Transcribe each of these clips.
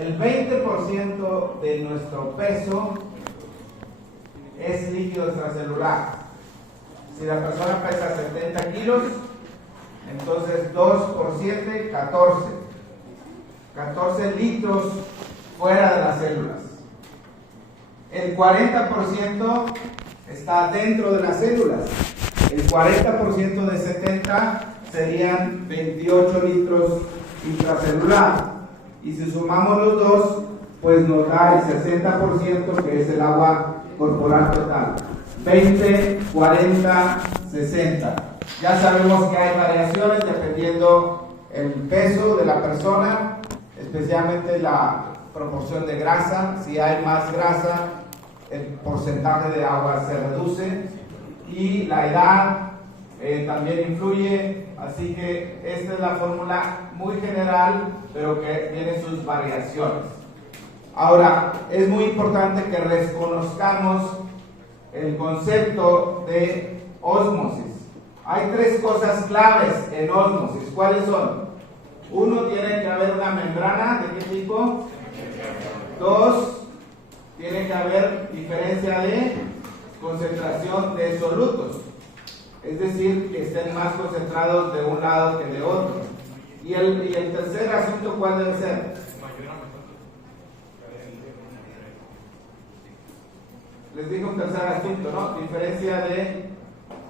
El 20% de nuestro peso es líquido extracelular. Si la persona pesa 70 kilos, entonces 2 por 7, 14. 14 litros fuera de las células. El 40% está dentro de las células. El 40% de 70 serían 28 litros intracelular. Y si sumamos los dos, pues nos da el 60%, que es el agua corporal total. 20, 40, 60. Ya sabemos que hay variaciones dependiendo el peso de la persona, especialmente la proporción de grasa. Si hay más grasa, el porcentaje de agua se reduce, y la edad también influye. Así que esta es la fórmula muy general, pero que tiene sus variaciones. Ahora, es muy importante que reconozcamos el concepto de ósmosis. Hay tres cosas claves en ósmosis. ¿Cuáles son? Uno, tiene que haber una membrana. ¿De qué tipo? Dos, tiene que haber diferencia de concentración de solutos, es decir, que estén más concentrados de un lado que de otro. Y el tercer asunto, ¿cuál debe ser? Les dije un tercer asunto, ¿no? Diferencia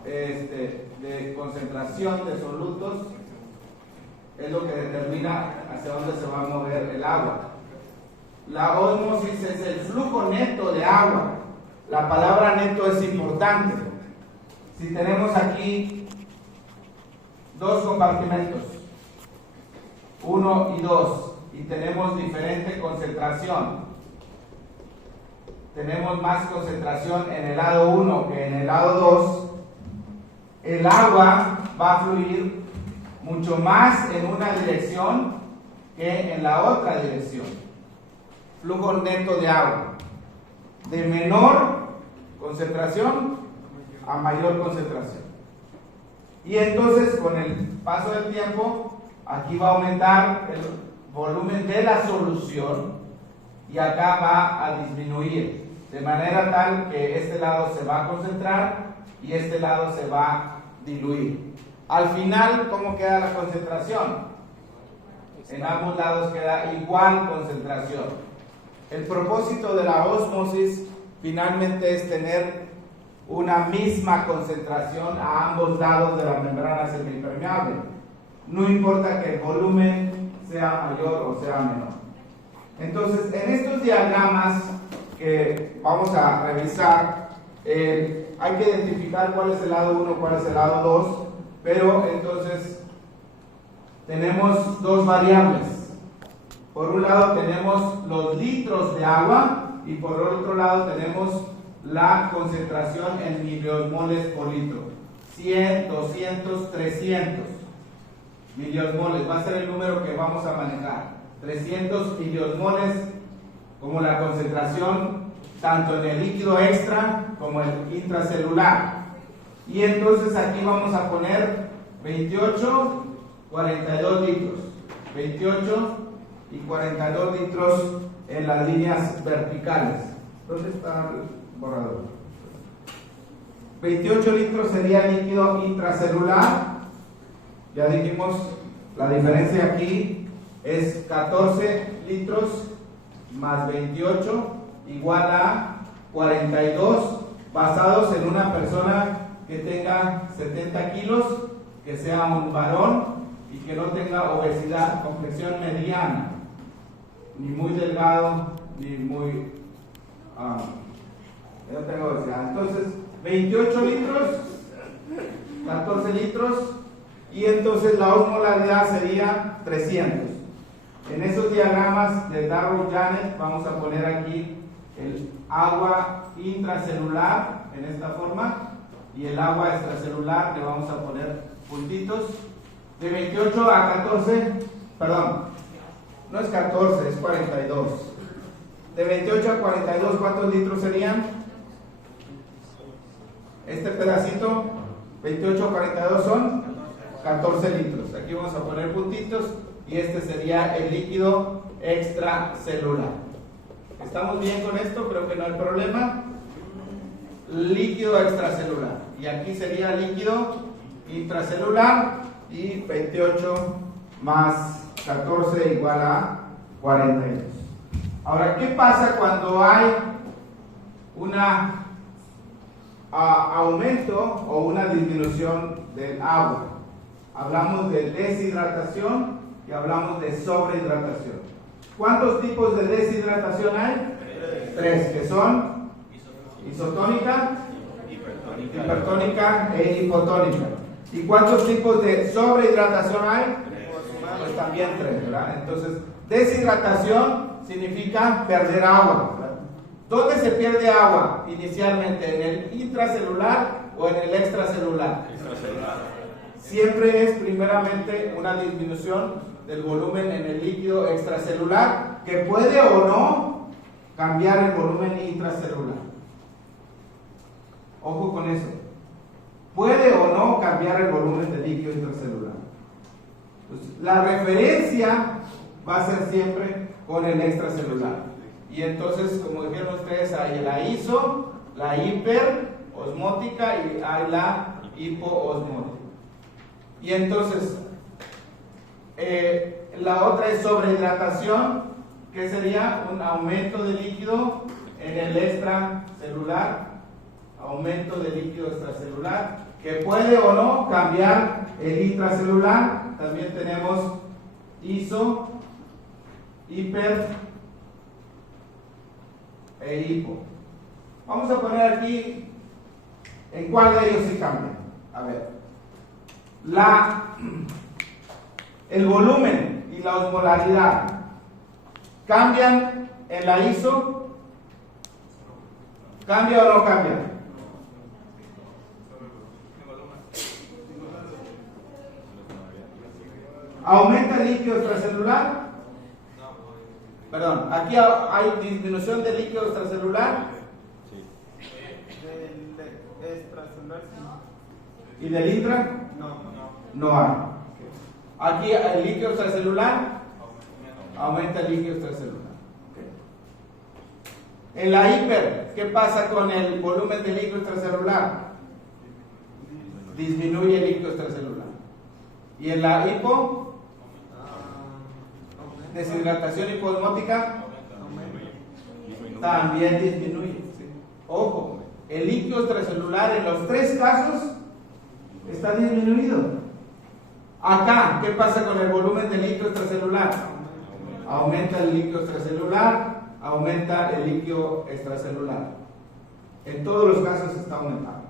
de concentración de solutos es lo que determina hacia dónde se va a mover el agua. La ósmosis es el flujo neto de agua. La palabra neto es importante. Si tenemos aquí dos compartimentos, 1 y 2, y tenemos diferente concentración, tenemos más concentración en el lado 1 que en el lado 2, el agua va a fluir mucho más en una dirección que en la otra dirección. Flujo neto de agua, de menor concentración a mayor concentración. Y entonces, con el paso del tiempo, aquí va a aumentar el volumen de la solución y acá va a disminuir, de manera tal que este lado se va a concentrar y este lado se va a diluir. Al final, ¿cómo queda la concentración? En ambos lados queda igual concentración. El propósito de la ósmosis finalmente es tener una misma concentración a ambos lados de la membrana semipermeable. No importa que el volumen sea mayor o sea menor. Entonces, en estos diagramas que vamos a revisar, hay que identificar cuál es el lado 1, cuál es el lado 2, pero entonces tenemos dos variables. Por un lado tenemos los litros de agua y por otro lado tenemos la concentración en miliosmoles por litro. 100, 200, 300 miliosmoles va a ser el número que vamos a manejar. 300 miliosmoles como la concentración tanto en el líquido extra como en el intracelular. Y entonces aquí vamos a poner 28, 42 litros. 28 y 42 litros en las líneas verticales. ¿Dónde está el borrador? 28 litros sería líquido intracelular. Ya dijimos, la diferencia aquí es 14 litros más 28 igual a 42, basados en una persona que tenga 70 kilos, que sea un varón y que no tenga obesidad, complexión mediana, ni muy delgado, ni muy... yo tengo obesidad. Entonces, 28 litros, 14 litros, y entonces la osmolaridad sería 300. En esos diagramas de Darrow-Janet vamos a poner aquí el agua intracelular en esta forma y el agua extracelular, le vamos a poner puntitos. De 28 a 14, perdón, no es 14, es 42. De 28 a 42, ¿cuántos litros serían? Este pedacito, 28 a 42 son 14 litros. Aquí vamos a poner puntitos y este sería el líquido extracelular. ¿Estamos bien con esto? Creo que no hay problema. Líquido extracelular. Y aquí sería líquido intracelular y 28 más 14 igual a 42. Ahora, ¿qué pasa cuando hay un aumento o una disminución del agua? Hablamos de deshidratación y hablamos de sobrehidratación. ¿Cuántos tipos de deshidratación hay? Tres, que son isotónica, hipertónica e hipotónica. ¿Y cuántos tipos de sobrehidratación hay? Pues también tres, ¿verdad? Entonces, deshidratación significa perder agua, ¿verdad? ¿Dónde se pierde agua inicialmente? ¿En el intracelular o en el extracelular? Siempre es primeramente una disminución del volumen en el líquido extracelular que puede o no cambiar el volumen intracelular. Ojo con eso. Puede o no cambiar el volumen del líquido intracelular. Entonces, la referencia va a ser siempre con el extracelular. Y entonces, como dijeron ustedes, hay la iso, la hiperosmótica y hay la hipoosmótica. Y entonces, la otra es sobrehidratación, que sería un aumento de líquido en el extracelular, aumento de líquido extracelular, que puede o no cambiar el intracelular. También tenemos iso, hiper e hipo. Vamos a poner aquí en cuál de ellos sí cambia. A ver, el volumen y la osmolaridad cambian en la iso. ¿Cambia o no cambia? ¿Aumenta el líquido extracelular? Perdón, aquí hay disminución del líquido extracelular. Del extracelular sí. ¿Y del intra? No hay. Aquí el líquido extracelular aumenta el líquido extracelular. En la hiper, ¿qué pasa con el volumen del líquido extracelular? Disminuye el líquido extracelular. ¿Y en la hipo? Deshidratación hipoosmótica también disminuye. ¿Sí? Ojo, el líquido extracelular en los tres casos está disminuido. Acá, ¿qué pasa con el volumen del líquido extracelular? Aumenta el líquido extracelular, aumenta el líquido extracelular. En todos los casos está aumentando.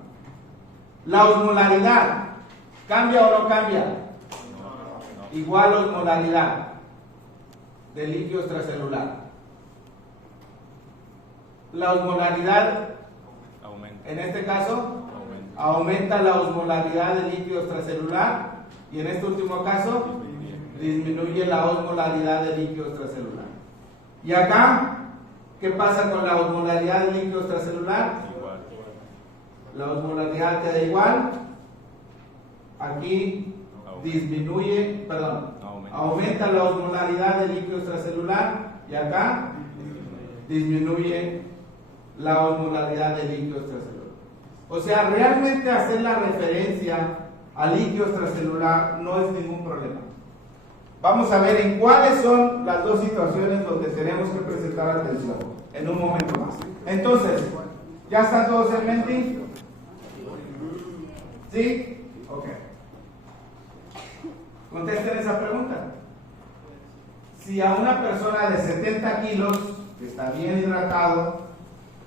La osmolaridad, ¿cambia o no cambia? Igual osmolaridad del líquido extracelular. La osmolaridad, en este caso, aumenta la osmolaridad del líquido extracelular y en este último caso disminuye la osmolaridad del líquido extracelular. Y acá, ¿qué pasa con la osmolaridad del líquido extracelular? La osmolaridad queda igual. Aquí disminuye, aumenta la osmolaridad del líquido extracelular y acá disminuye la osmolaridad del líquido extracelular. O sea, realmente hacer la referencia al líquido extracelular no es ningún problema. Vamos a ver en cuáles son las dos situaciones donde tenemos que presentar atención en un momento más. Entonces, ¿ya están todos en mente? ¿Sí? Ok. Contesten esa pregunta. Si a una persona de 70 kilos, que está bien hidratado,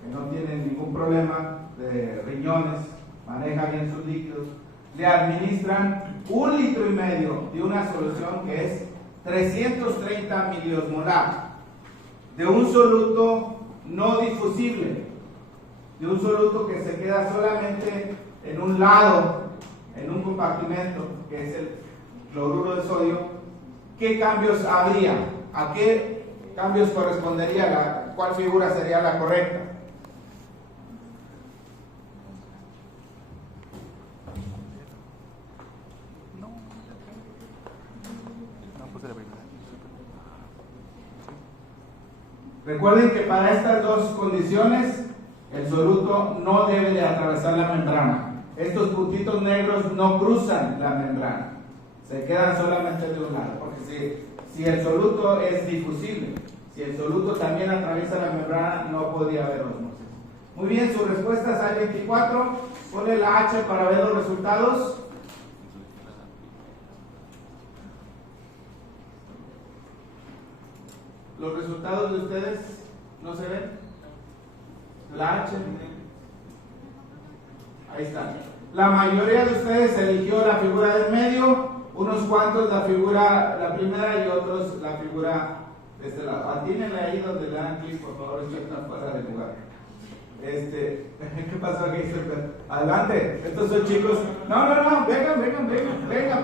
que no tiene ningún problema de riñones, maneja bien sus líquidos, le administran 1,5 litros de una solución que es 330 miliosmolar de un soluto no difusible, de un soluto que se queda solamente en un lado, en un compartimento, que es el cloruro de sodio. ¿Qué cambios habría? ¿A qué cambios correspondería? ¿Cuál figura sería la correcta? Recuerden que para estas dos condiciones el soluto no debe de atravesar la membrana. Estos puntitos negros no cruzan la membrana, se quedan solamente de un lado, porque si el soluto es difusible, si el soluto también atraviesa la membrana, no podía haber osmosis. Muy bien, su respuesta es A24. Ponle la H para ver los resultados. ¿Los resultados de ustedes no se ven? La H. Ahí está. La mayoría de ustedes eligió la figura del medio, unos cuantos la primera y otros la figura de este lado. Atínenle ahí donde le dan clic, por favor, esto está fuera de lugar. ¿Qué pasó aquí? Adelante, estos son chicos. No, vengan,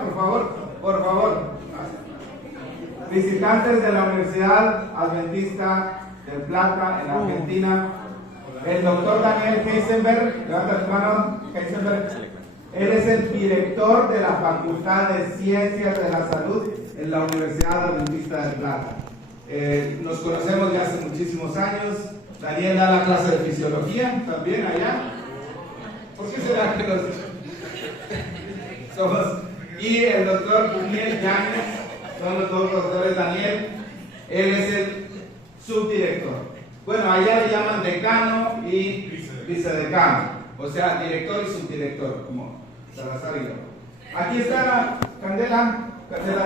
por favor. Visitantes de la Universidad Adventista del Plata en Argentina, el doctor Daniel Heisenberg, levanta tu mano, Heisenberg. Él es el director de la Facultad de Ciencias de la Salud en la Universidad Adventista del Plata. Nos conocemos ya hace muchísimos años. Daniel da la clase de fisiología también allá. ¿Por qué será que los somos? Y el doctor Daniel Yáñez, son los dos doctores. Daniel, él es el subdirector. Bueno, allá le llaman decano y vicedecano, o sea, director y subdirector, como Salazar y yo. Aquí está Candela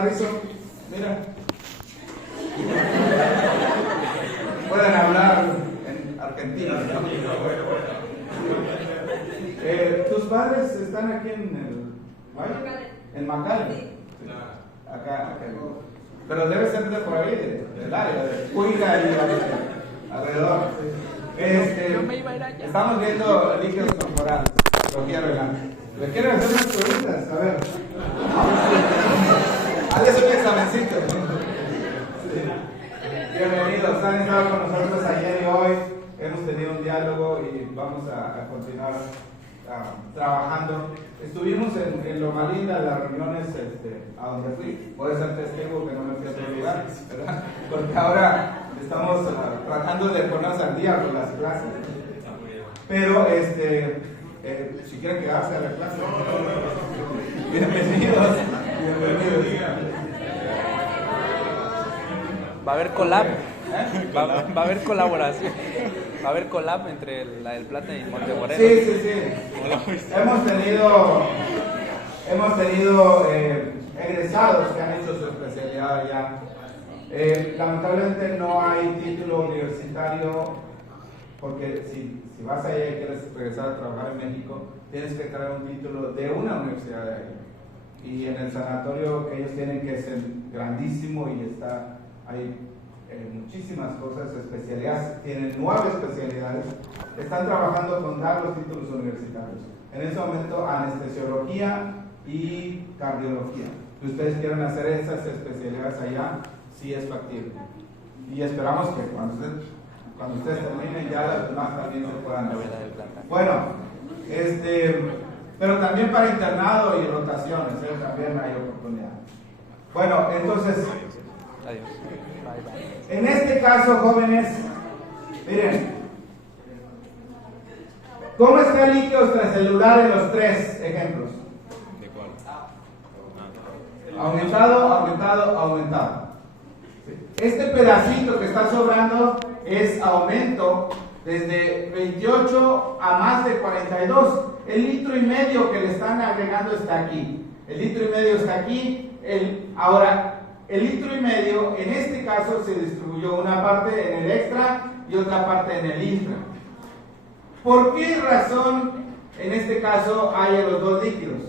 Rizzo, mira. Pueden hablar en argentino, ¿no? ¿Tus padres están aquí en el Valle? ¿En Macale? Acá. Pero debe ser de por ahí, del área, de Cuica y alrededor. Estamos viendo líquidos corporales. Lo quiero adelante. ¿Le quieren hacer unas preguntas? A ver. Hazles un examencito. Bienvenidos, han estado con nosotros ayer y hoy. Hemos tenido un diálogo y vamos a continuar trabajando. Estuvimos en Loma Linda, en las reuniones a donde fui. Puede ser testigo que no me fui a otro lugar, ¿verdad? Porque ahora estamos tratando de ponernos al día con las clases. Pero si quieren quedarse a la clase, bienvenidos. Va a haber collab, va a haber colaboración, va a haber collab entre la del Plata y Montemoreno. Sí. Hemos tenido egresados que han hecho su especialidad allá. Lamentablemente no hay título universitario, porque si vas allá y quieres regresar a trabajar en México, tienes que traer un título de una universidad de allá. Y en el sanatorio que ellos tienen, que es grandísimo y hay muchísimas cosas, especialidades, tienen 9 especialidades, están trabajando con dar los títulos universitarios. En este momento, anestesiología y cardiología. Si ustedes quieren hacer esas especialidades allá, sí es factible. Y esperamos que cuando ustedes terminen, ya las demás también se puedan hacer. Bueno, pero también para internado y rotaciones, también hay oportunidad. Bueno, entonces, Adiós. Bye. En este caso, jóvenes, miren, ¿cómo está el líquido extracelular en los 3 ejemplos? ¿De cuál? Aumentado. Este pedacito que está sobrando es aumento desde 28 a más de 42. El litro y medio que le están agregando está aquí. El litro y medio está aquí. Ahora, el litro y medio, en este caso, se distribuyó una parte en el extra y otra parte en el intra. ¿Por qué razón, en este caso, hay en los dos líquidos?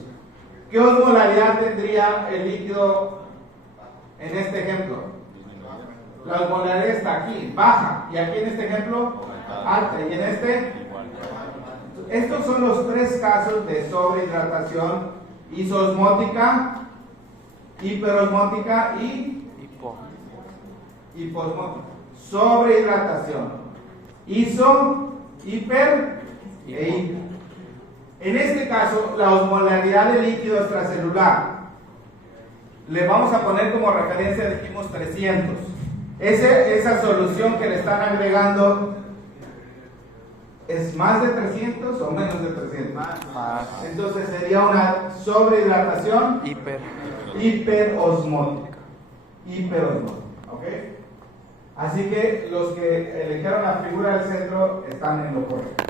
¿Qué osmolaridad tendría el líquido en este ejemplo? La osmolaridad está aquí, baja, y aquí en este ejemplo, alta, y en este, estos son los 3 casos de sobrehidratación: isosmótica, hiperosmótica y hiposmótica. Sobrehidratación, hiper e hipo. En este caso, la osmolaridad del líquido extracelular le vamos a poner como referencia, dijimos 300. Esa solución que le están agregando es más de 300 o menos de 300. Más. Entonces sería una sobrehidratación hiperosmótica. ¿Ok? Así que los que eligieron la figura del centro están en lo correcto.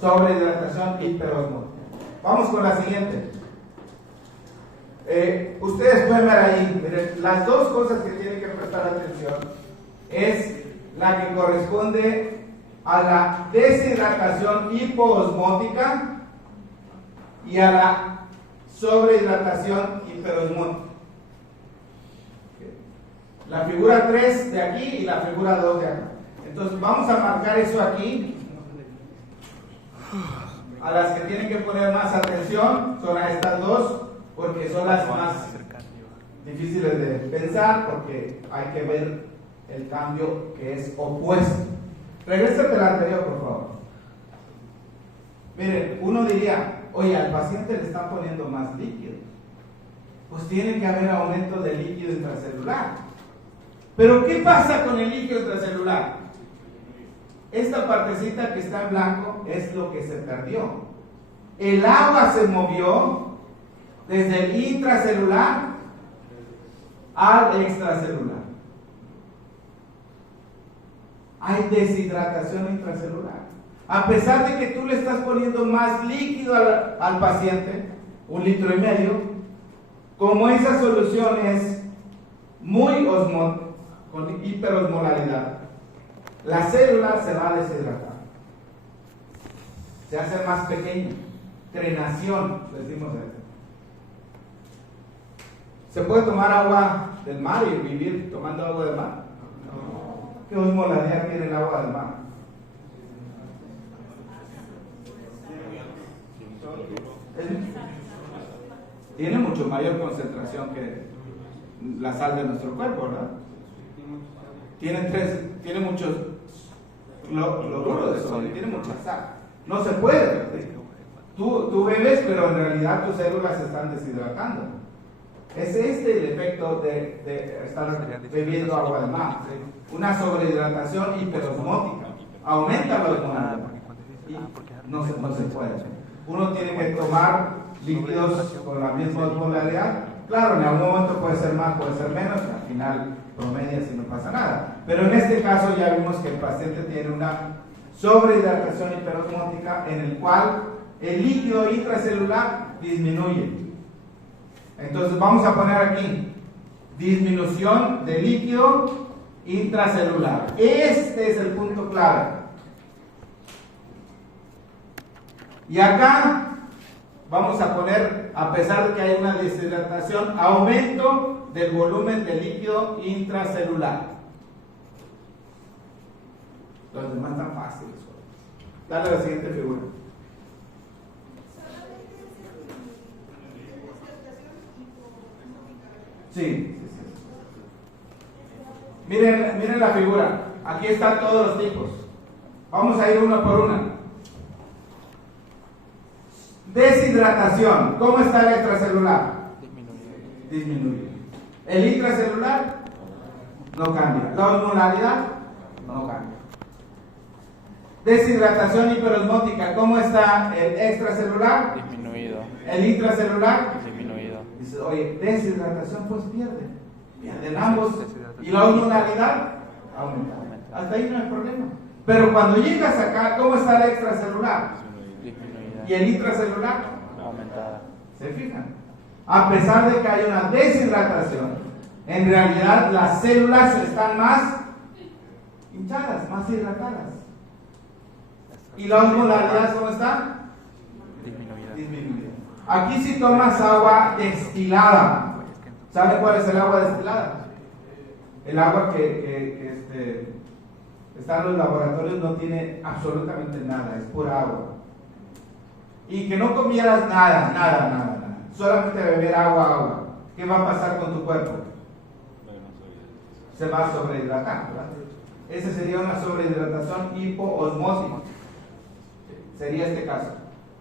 Sobrehidratación hiperosmótica. Vamos con la siguiente. Ustedes pueden ver ahí, miren, las dos cosas que tienen que prestar atención es la que corresponde a la deshidratación hipoosmótica y a la sobrehidratación hiperosmótica. La figura 3 de aquí y la figura 2 de acá. Entonces vamos a marcar eso aquí. A las que tienen que poner más atención son a estas dos, porque son las más difíciles de pensar, porque hay que ver el cambio que es opuesto. Regrésate a la anterior, por favor. Miren, uno diría, oye, al paciente le están poniendo más líquido. Pues tiene que haber aumento de líquido intracelular. Pero ¿qué pasa con el líquido intracelular? Esta partecita que está en blanco es lo que se perdió. El agua se movió desde el intracelular al extracelular. Hay deshidratación intracelular. A pesar de que tú le estás poniendo más líquido al paciente, 1,5 litros, como esa solución es muy con hiperosmolaridad, la célula se va a deshidratar, se hace más pequeña, drenación, decimos eso. ¿Se puede tomar agua del mar y vivir tomando agua del mar? No. ¿Qué osmolaridad tiene el agua del mar? Tiene mucho mayor concentración que la sal de nuestro cuerpo, ¿verdad? Tiene muchos cloruro de sodio, tiene mucha sal. No se puede, ¿verdad? Tú bebes, pero en realidad tus células se están deshidratando. Es este el efecto de estar bebiendo agua de mar. Una sobrehidratación hiperosmótica. Aumenta la osmolalidad. Y no se puede. Uno tiene que tomar líquidos con la misma osmolaridad. Claro, en algún momento puede ser más, puede ser menos, y al final promedia si no pasa nada. Pero en este caso ya vimos que el paciente tiene una sobrehidratación hiperosmótica en el cual el líquido intracelular disminuye. Entonces vamos a poner aquí disminución de líquido intracelular. Este es el punto clave. Y acá vamos a poner, a pesar de que hay una deshidratación, aumento del volumen de líquido intracelular. Los demás están fáciles. Dale a la siguiente figura. Sí. Miren la figura. Aquí están todos los tipos. Vamos a ir uno por una. Deshidratación. ¿Cómo está el extracelular? Disminuye. El intracelular no cambia. La osmolaridad no cambia. Deshidratación hiperosmótica. ¿Cómo está el extracelular? Disminuido. El intracelular Disminuido. dice, oye, deshidratación pues pierden ambos, y la osmolaridad aumenta. Hasta ahí no hay problema. Pero cuando llegas acá, ¿cómo está el extracelular? Disminuida. Y el intracelular Aumentada. ¿se fijan? A pesar de que hay una deshidratación, en realidad las células están más hinchadas, más hidratadas. ¿Y la osmolaridad cómo está? Disminuida. Aquí si tomas agua destilada, ¿sabe cuál es el agua destilada? El agua que está en los laboratorios no tiene absolutamente nada, es pura agua. Y que no comieras nada. Solamente beber agua. ¿Qué va a pasar con tu cuerpo? Se va a sobrehidratar, ¿verdad? Esa sería una sobrehidratación hipoosmótica. Sería este caso.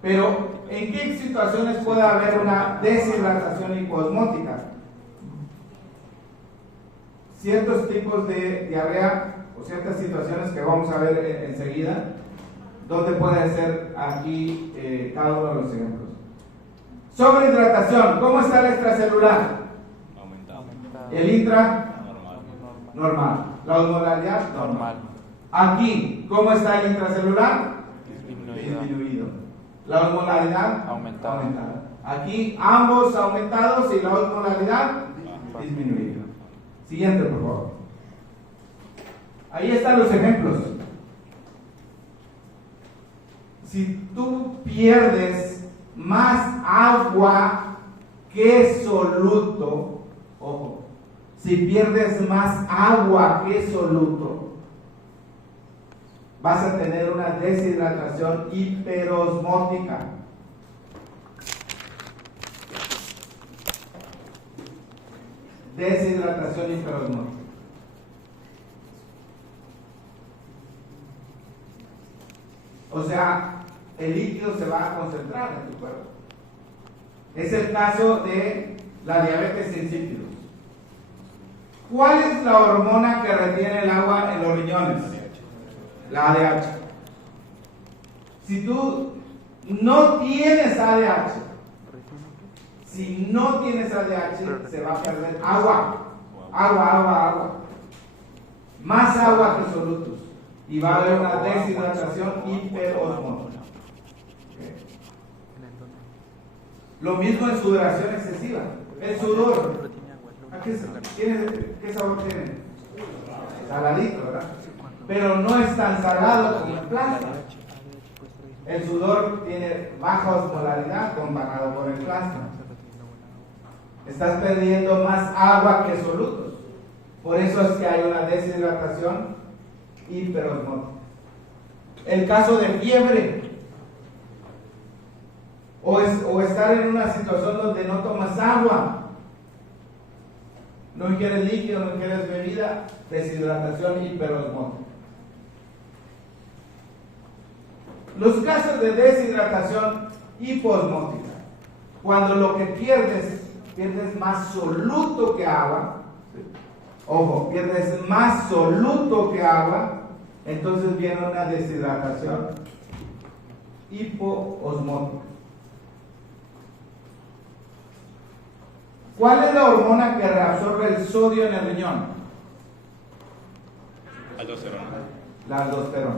Pero, ¿en qué situaciones puede haber una deshidratación hipoosmótica? ciertos tipos de diarrea o ciertas situaciones que vamos a ver enseguida, donde puede ser aquí cada uno de los ejemplos. Sobrehidratación, ¿cómo está el extracelular? Aumentado. El intra, Normal. normal. La osmolaridad, Normal. Aquí, ¿cómo está el intracelular? Disminuido. Disminuido. La osmolaridad, Aumentada. Aquí ambos aumentados y la osmolaridad disminuida. Siguiente, por favor. Ahí están los ejemplos. Si tú pierdes más agua que soluto, ojo, si pierdes más agua que soluto, vas a tener una deshidratación hiperosmótica. Deshidratación hiperosmótica. O sea, el líquido se va a concentrar en tu cuerpo. Es el caso de la diabetes insípidos. ¿Cuál es la hormona que retiene el agua en los riñones? La ADH. Si tú no tienes ADH, se va a perder agua. Más agua que solutos. Y va a haber una deshidratación hiperosmótica. Lo mismo en sudoración excesiva. El sudor, ¿qué sabor tiene? Saladito, ¿verdad? Pero no es tan salado como el plasma. El sudor tiene baja osmolaridad comparado con el plasma. Estás perdiendo más agua que solutos. Por eso es que hay una deshidratación hiperosmótica. El caso de fiebre o estar en una situación donde no tomas agua, no ingieres líquido, no ingieres bebida, deshidratación hiperosmótica. Los casos de deshidratación hiposmótica, cuando lo que pierdes más soluto que agua, ojo, pierdes más soluto que agua, entonces viene una deshidratación hipoosmótica. ¿Cuál es la hormona que reabsorbe el sodio en el riñón? Aldosterona. La aldosterona.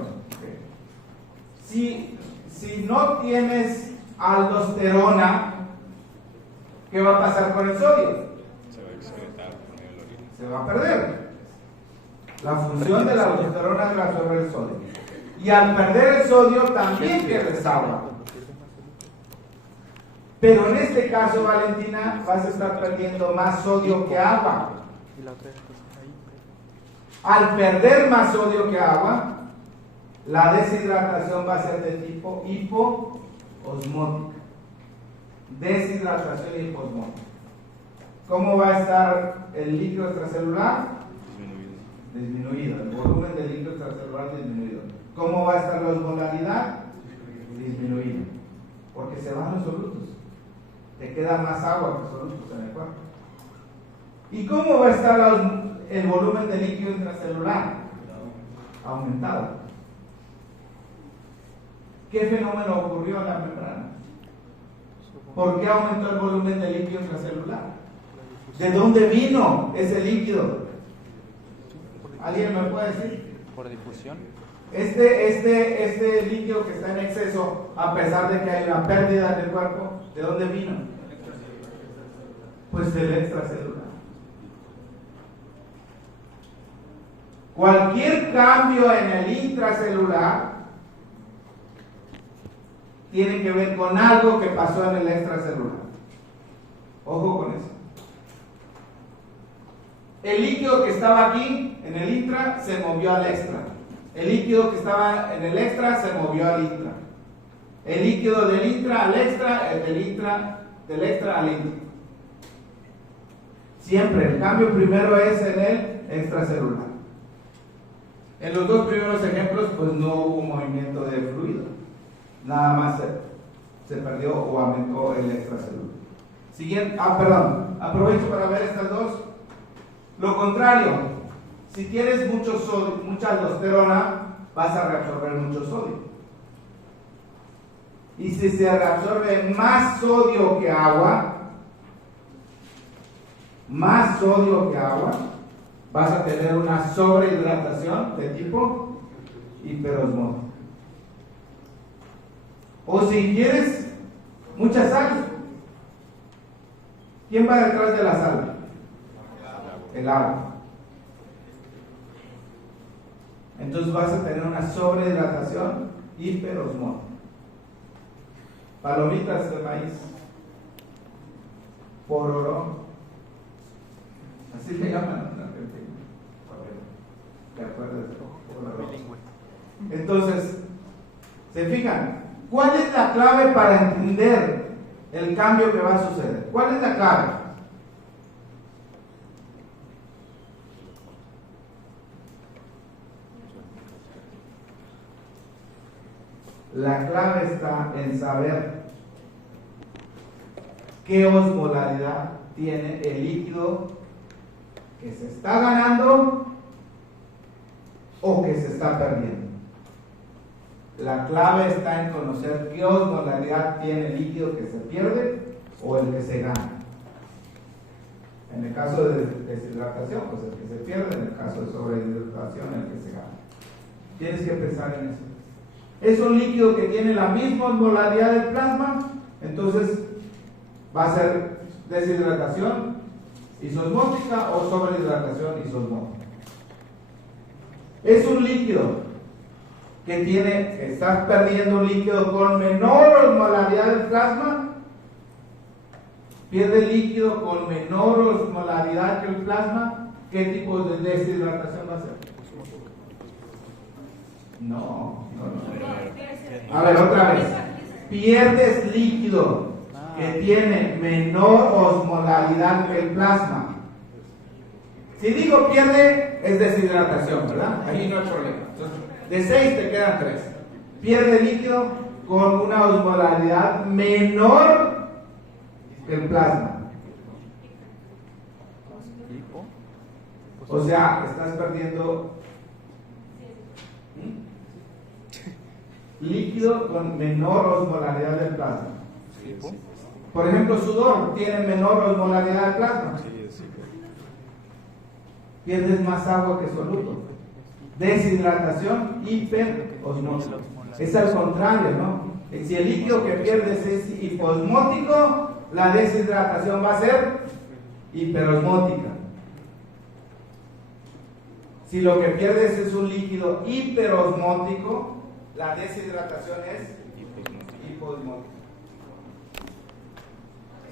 Okay. Si no tienes aldosterona, ¿qué va a pasar con el sodio? Se va a excretar por medio de la orina. Se va a perder. La función de la aldosterona es reabsorber el sodio. Y al perder el sodio también pierdes agua. Pero en este caso, Valentina, vas a estar perdiendo más sodio que agua. Al perder más sodio que agua, la deshidratación va a ser de tipo hipoosmótica. Deshidratación hipoosmótica. ¿Cómo va a estar el líquido extracelular? Disminuido. El volumen del líquido extracelular disminuido. ¿Cómo va a estar la osmolaridad? Disminuido. Porque se van los solutos. Te queda más agua que solutos en el cuerpo. ¿Y cómo va a estar el volumen de líquido intracelular? Aumentado. ¿Qué fenómeno ocurrió en la membrana? ¿Por qué aumentó el volumen de líquido intracelular? ¿De dónde vino ese líquido? ¿Alguien me puede decir? Por difusión. Este líquido que está en exceso, a pesar de que hay una pérdida del cuerpo, ¿de dónde vino? Pues del extracelular. Cualquier cambio en el intracelular tiene que ver con algo que pasó en el extracelular. Ojo con eso. El líquido que estaba aquí en el intra se movió al extra. El líquido que estaba en el extra se movió al intra. El líquido del intra al extra, el del extra al intra. Siempre el cambio primero es en el extracelular. En los dos primeros ejemplos, pues no hubo movimiento de fluido. Nada más se perdió o aumentó el extracelular. Siguiente, aprovecho para ver estas dos. Lo contrario, Si tienes mucho sodio, mucha aldosterona, vas a reabsorber mucho sodio. Y si se reabsorbe más sodio que agua, vas a tener una sobrehidratación de tipo hiperosmótica. O si quieres mucha sal, ¿quién va detrás de la sal? El agua. Entonces vas a tener una sobrehidratación hiperosmótica. Palomitas de maíz, pororó, así le llaman en Argentina. ¿Te acuerdas? Pororó. Entonces, ¿se fijan? ¿Cuál es la clave para entender el cambio que va a suceder? ¿Cuál es la clave? La clave está en saber qué osmolaridad tiene el líquido que se está ganando o que se está perdiendo. La clave está en conocer qué osmolaridad tiene el líquido que se pierde o el que se gana. En el caso de deshidratación, pues el que se pierde; en el caso de sobrehidratación, el que se gana. Tienes que pensar en eso. Es un líquido que tiene la misma osmolaridad del plasma, entonces va a ser deshidratación isosmótica o sobrehidratación isosmótica. Es un líquido que estás perdiendo un líquido con menor osmolaridad del plasma, pierde el líquido con menor osmolaridad que el plasma. ¿Qué tipo de deshidratación va a ser? No. A ver, otra vez. Pierdes líquido que tiene menor osmolaridad que el plasma. Si digo pierde, es deshidratación, ¿verdad? Ahí no hay problema. Entonces, de 6 te quedan 3. Pierde líquido con una osmolaridad menor que el plasma. O sea, estás perdiendo líquido con menor osmolaridad del plasma. Por ejemplo, sudor tiene menor osmolaridad del plasma. Pierdes más agua que soluto. Deshidratación hiperosmótica. Es al contrario, ¿no? Si el líquido que pierdes es hiposmótico, la deshidratación va a ser hiperosmótica. Si lo que pierdes es un líquido hiperosmótico, la deshidratación es hiposmótica.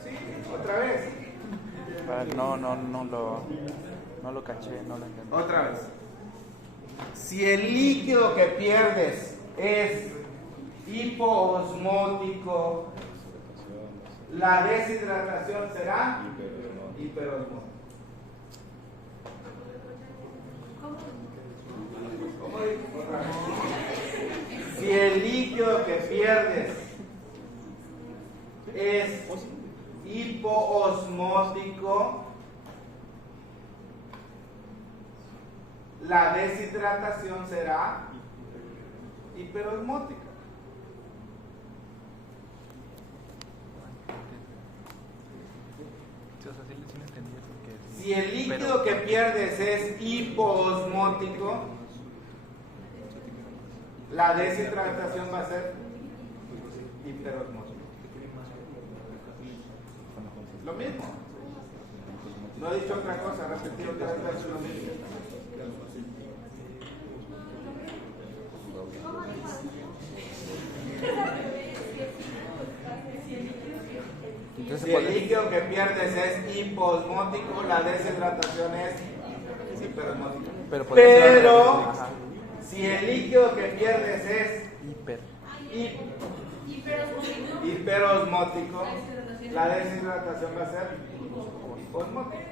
Sí, otra vez. No lo caché, no lo entendí. Otra vez. Si el líquido que pierdes es hipoosmótico, la deshidratación será hiperosmótica. ¿Cómo digo? Otra vez. Si el líquido que pierdes es hipoosmótico, la deshidratación será hiperosmótica. Si el líquido que pierdes es hipoosmótico, la deshidratación va a ser hiperosmótica. Lo mismo. No he dicho otra cosa, repetido otra vez lo mismo. Si el líquido que pierdes es hiposmótico, la deshidratación es hiperosmótica. Pero si el líquido que pierdes es hiperosmótico, la deshidratación va a ser hiposmótica.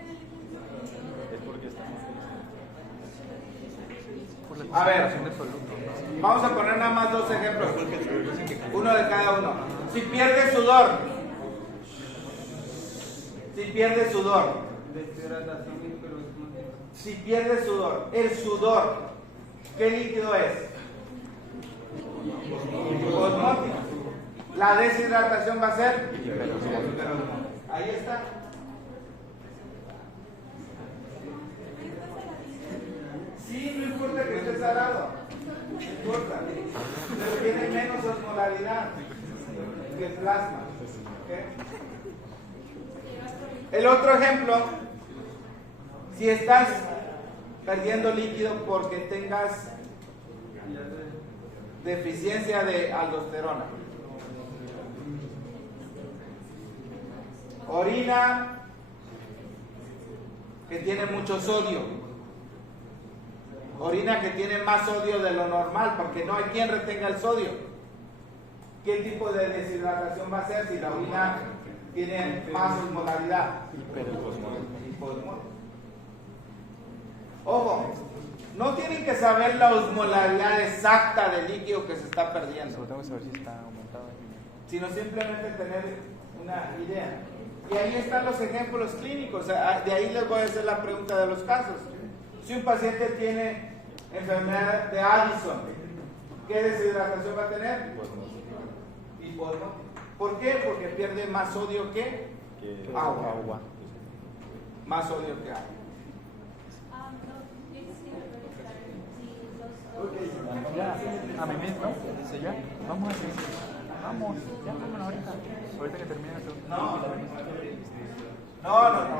A ver, vamos a poner nada más 2 ejemplos, uno de cada uno. Si pierdes sudor, Deshidratación hiperosmótica. si pierde sudor, el sudor, ¿qué líquido es? Osmótico. La deshidratación va a ser hiperosmótica. Ahí está. Sí, no importa que esté salado, no importa, pero tiene menos osmolaridad que el plasma. ¿Okay? El otro ejemplo, si estás perdiendo líquido porque tengas deficiencia de aldosterona, orina que tiene mucho sodio, orina que tiene más sodio de lo normal porque no hay quien retenga el sodio. ¿Qué tipo de deshidratación va a ser si la orina tiene más osmolaridad? Hiposmótica. Ojo, no tienen que saber la osmolaridad exacta del líquido que se está perdiendo, Solo tengo que saber si está aumentado. sino simplemente tener una idea. Y ahí están los ejemplos clínicos. De ahí les voy a hacer la pregunta de los casos. Si un paciente tiene enfermedad de Addison, ¿qué deshidratación va a tener? Hiposmótica. ¿Por qué? Porque pierde más sodio que agua. Más sodio que agua. Ya, a mi mismo, dice ya, vamos a seguir. Vamos, ya vámonos ahorita. Ahorita que termine esto. No.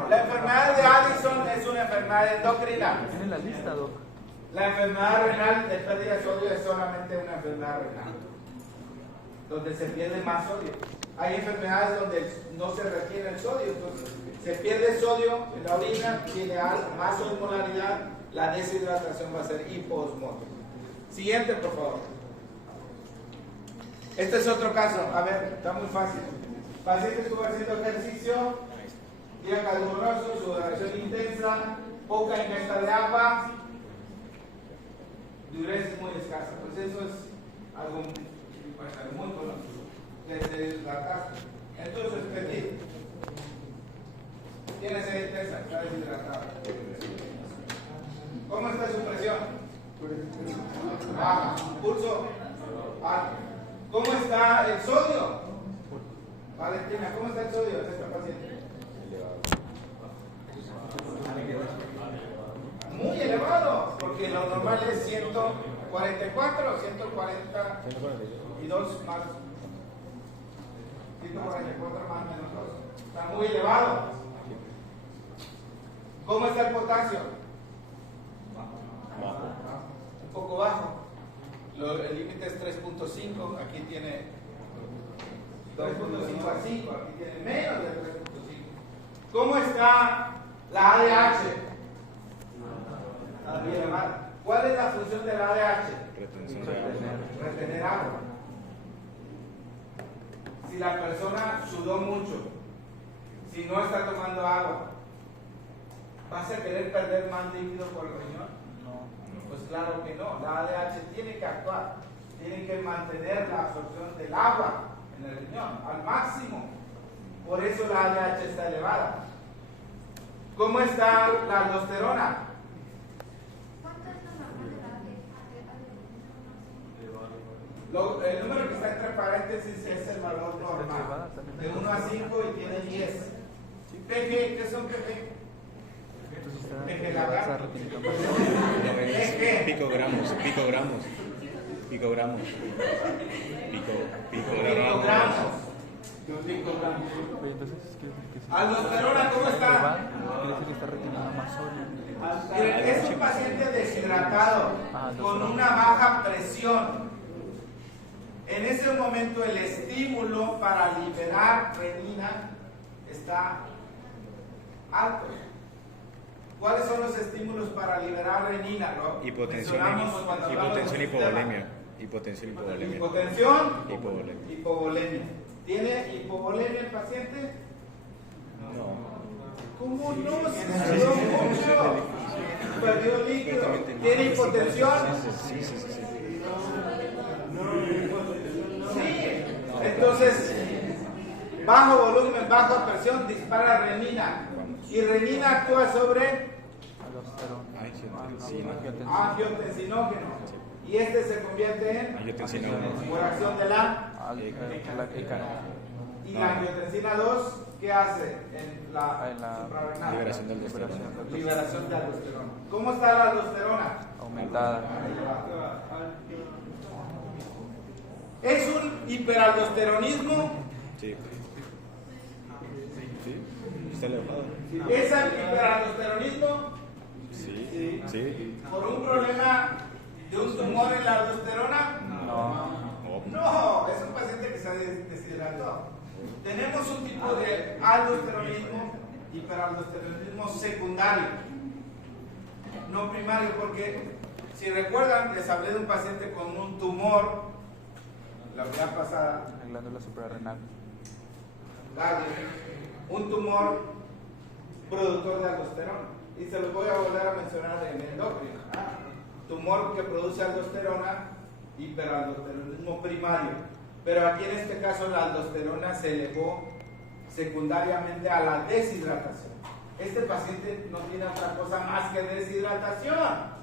La enfermedad de Addison es una enfermedad endocrina. Tiene la lista, Doc. La enfermedad renal de pérdida de sodio es solamente una enfermedad renal, donde se pierde más sodio. Hay enfermedades donde no se requiere el sodio, entonces se pierde sodio en la orina, tiene más osmolaridad, la deshidratación va a ser hiposmótica. Siguiente, por favor. Este es otro caso. A ver, está muy fácil. Paciente estuvo haciendo ejercicio, día caluroso, sudoración intensa, poca ingesta de agua, diuresis muy escasa. Pues eso es algo muy conocido. Deshidratarse. Entonces, Petit, tiene sed intensa, está deshidratado. ¿Cómo está su presión? Baja. Pulso alto. ¿Cómo está el sodio? Valentina, ¿cómo está el sodio de esta paciente? Muy elevado, porque lo normal es 144, 142 más. 144 más menos 2. Está muy elevado. ¿Cómo está el potasio? Un poco bajo. El límite es 3.5. Aquí tiene 2.5 a 5. Aquí tiene menos de 3.5. ¿Cómo está la ADH? Está bien elevada. ¿Cuál es la función de la ADH? Retener agua. Si la persona sudó mucho, si no está tomando agua, ¿vas a querer perder más líquido por el riñón? No. Pues claro que no. La ADH tiene que actuar, tiene que mantener la absorción del agua en el riñón al máximo. Por eso la ADH está elevada. ¿Cómo está la aldosterona? El número que está entre paréntesis es el valor normal. De 1 a 5 y tiene 10. PG, ¿qué son PG? PG la acá. Picogramos. Picogramos. Oye, entonces, ¿qué Aldosterona, ¿cómo está? Quiere decir que está reteniendo más sodio. Es un paciente deshidratado con una baja presión. En ese momento el estímulo para liberar renina está alto. ¿Cuáles son los estímulos para liberar renina? Hipotensión y hipovolemia. Hipovolemia. ¿Tiene hipovolemia el paciente? No. ¿Cómo no? Si sudó mucho, perdió líquido. ¿Tiene hipotensión? Sí. Sí. Entonces, bajo volumen, baja presión, dispara renina. Y renina actúa sobre Aldosterona. angiotensinógeno. Y este se convierte en Angiotensina 1. por acción de la y la angiotensina 2, ¿qué hace en la suprarrenal? Liberación de aldosterona. Liberación de aldosterona. ¿Cómo está la aldosterona? Aumentada. ¿Es un hiperaldosteronismo? Sí. Sí. Está elevado. ¿Es el hiperaldosteronismo? Sí. Sí. ¿Por un problema de un tumor en la aldosterona? No, es un paciente que se deshidrató. Tenemos un tipo de aldosteronismo, hiperaldosteronismo secundario, no primario, porque si recuerdan, les hablé de un paciente con un tumor la unidad pasada, La glándula suprarrenal. un tumor productor de aldosterona, y se los voy a volver a mencionar en el endocrino. Tumor que produce aldosterona, hiperaldosteronismo primario. Pero aquí en este caso la aldosterona se elevó secundariamente a la deshidratación. Este paciente no tiene otra cosa más que deshidratación.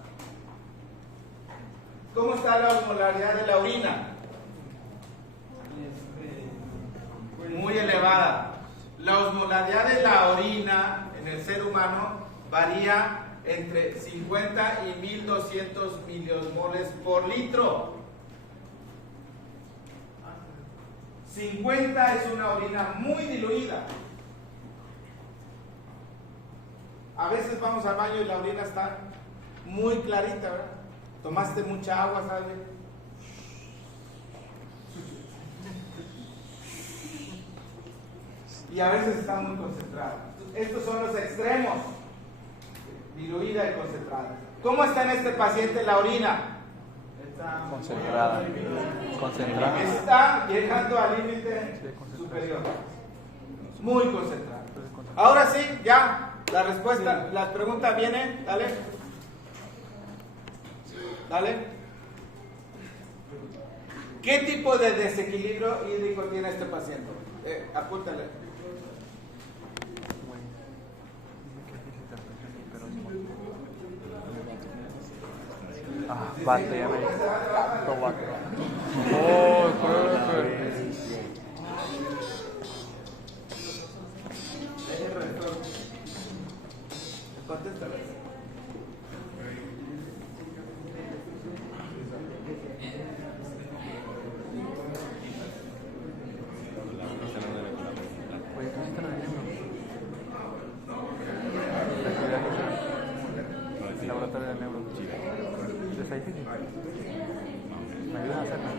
¿Cómo está la osmolaridad de la orina? Muy elevada. La osmolaridad de la orina en el ser humano varía entre 50 y 1200 miliosmoles por litro. 50 es una orina muy diluida. A veces vamos al baño y la orina está muy clarita, ¿verdad? Tomaste mucha agua, ¿sabes? Y a veces está muy concentrada. Estos son los extremos, diluida y concentrada. ¿Cómo está en este paciente la orina? Concentrada. Concentrada. Está llegando al límite superior. Muy concentrada. Ahora sí, ya, la respuesta, las preguntas vienen, dale. Dale. ¿Qué tipo de desequilibrio hídrico tiene este paciente? Apúntale. Bate, ya me Oh, Contéstale. Oye, ¿tú sí te lo el laboratorio de neuro. ¿Es ahí? ¿Me ayudas a hacerlo?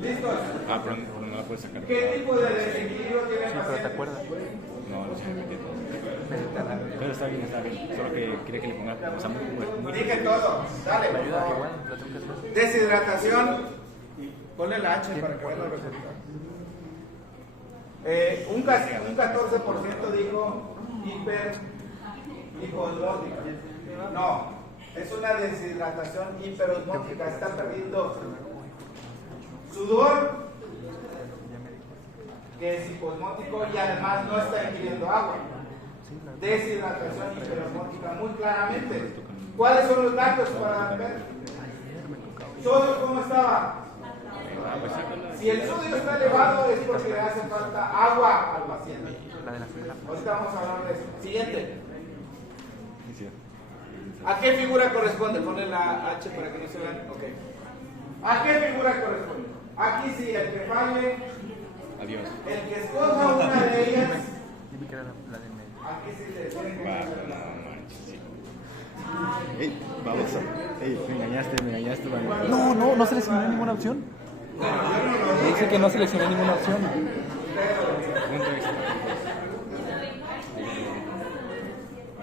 ¿Listos? Pero no la puedes sacar. ¿Qué tipo de desequilibrio tiene el Sí, pero ¿te paciente? acuerdas? No sé, me entiendo. Pero está bien, está bien. Solo que quiere que le ponga, o sea, muy Dije todo. Dale, ¿Me por ayuda? favor. Igual, lo tengo que hacer. Deshidratación. Ponle la H para que vean los resultados. Un 14% dijo hiposmótica. No, es una deshidratación hiperosmótica. Está perdiendo sudor, que es hiposmótico, y además no está ingiriendo agua. Deshidratación hiperosmótica muy claramente. ¿Cuáles son los datos para ver? ¿Sodio cómo estaba? Si el sodio está elevado es porque le hace falta agua al paciente. Ahorita vamos a hablar de eso. Siguiente. ¿A qué figura corresponde? Ponle la H para que no se vean. Ok. ¿A qué figura corresponde? Aquí sí, el que falle. Adiós. El que escoja una de ellas. Dime que era la del medio. Aquí sí le tienen que Ey, baboso. Ey, me engañaste, man. No, no seleccioné ninguna opción. Dice que no seleccioné ninguna opción. Punto extra.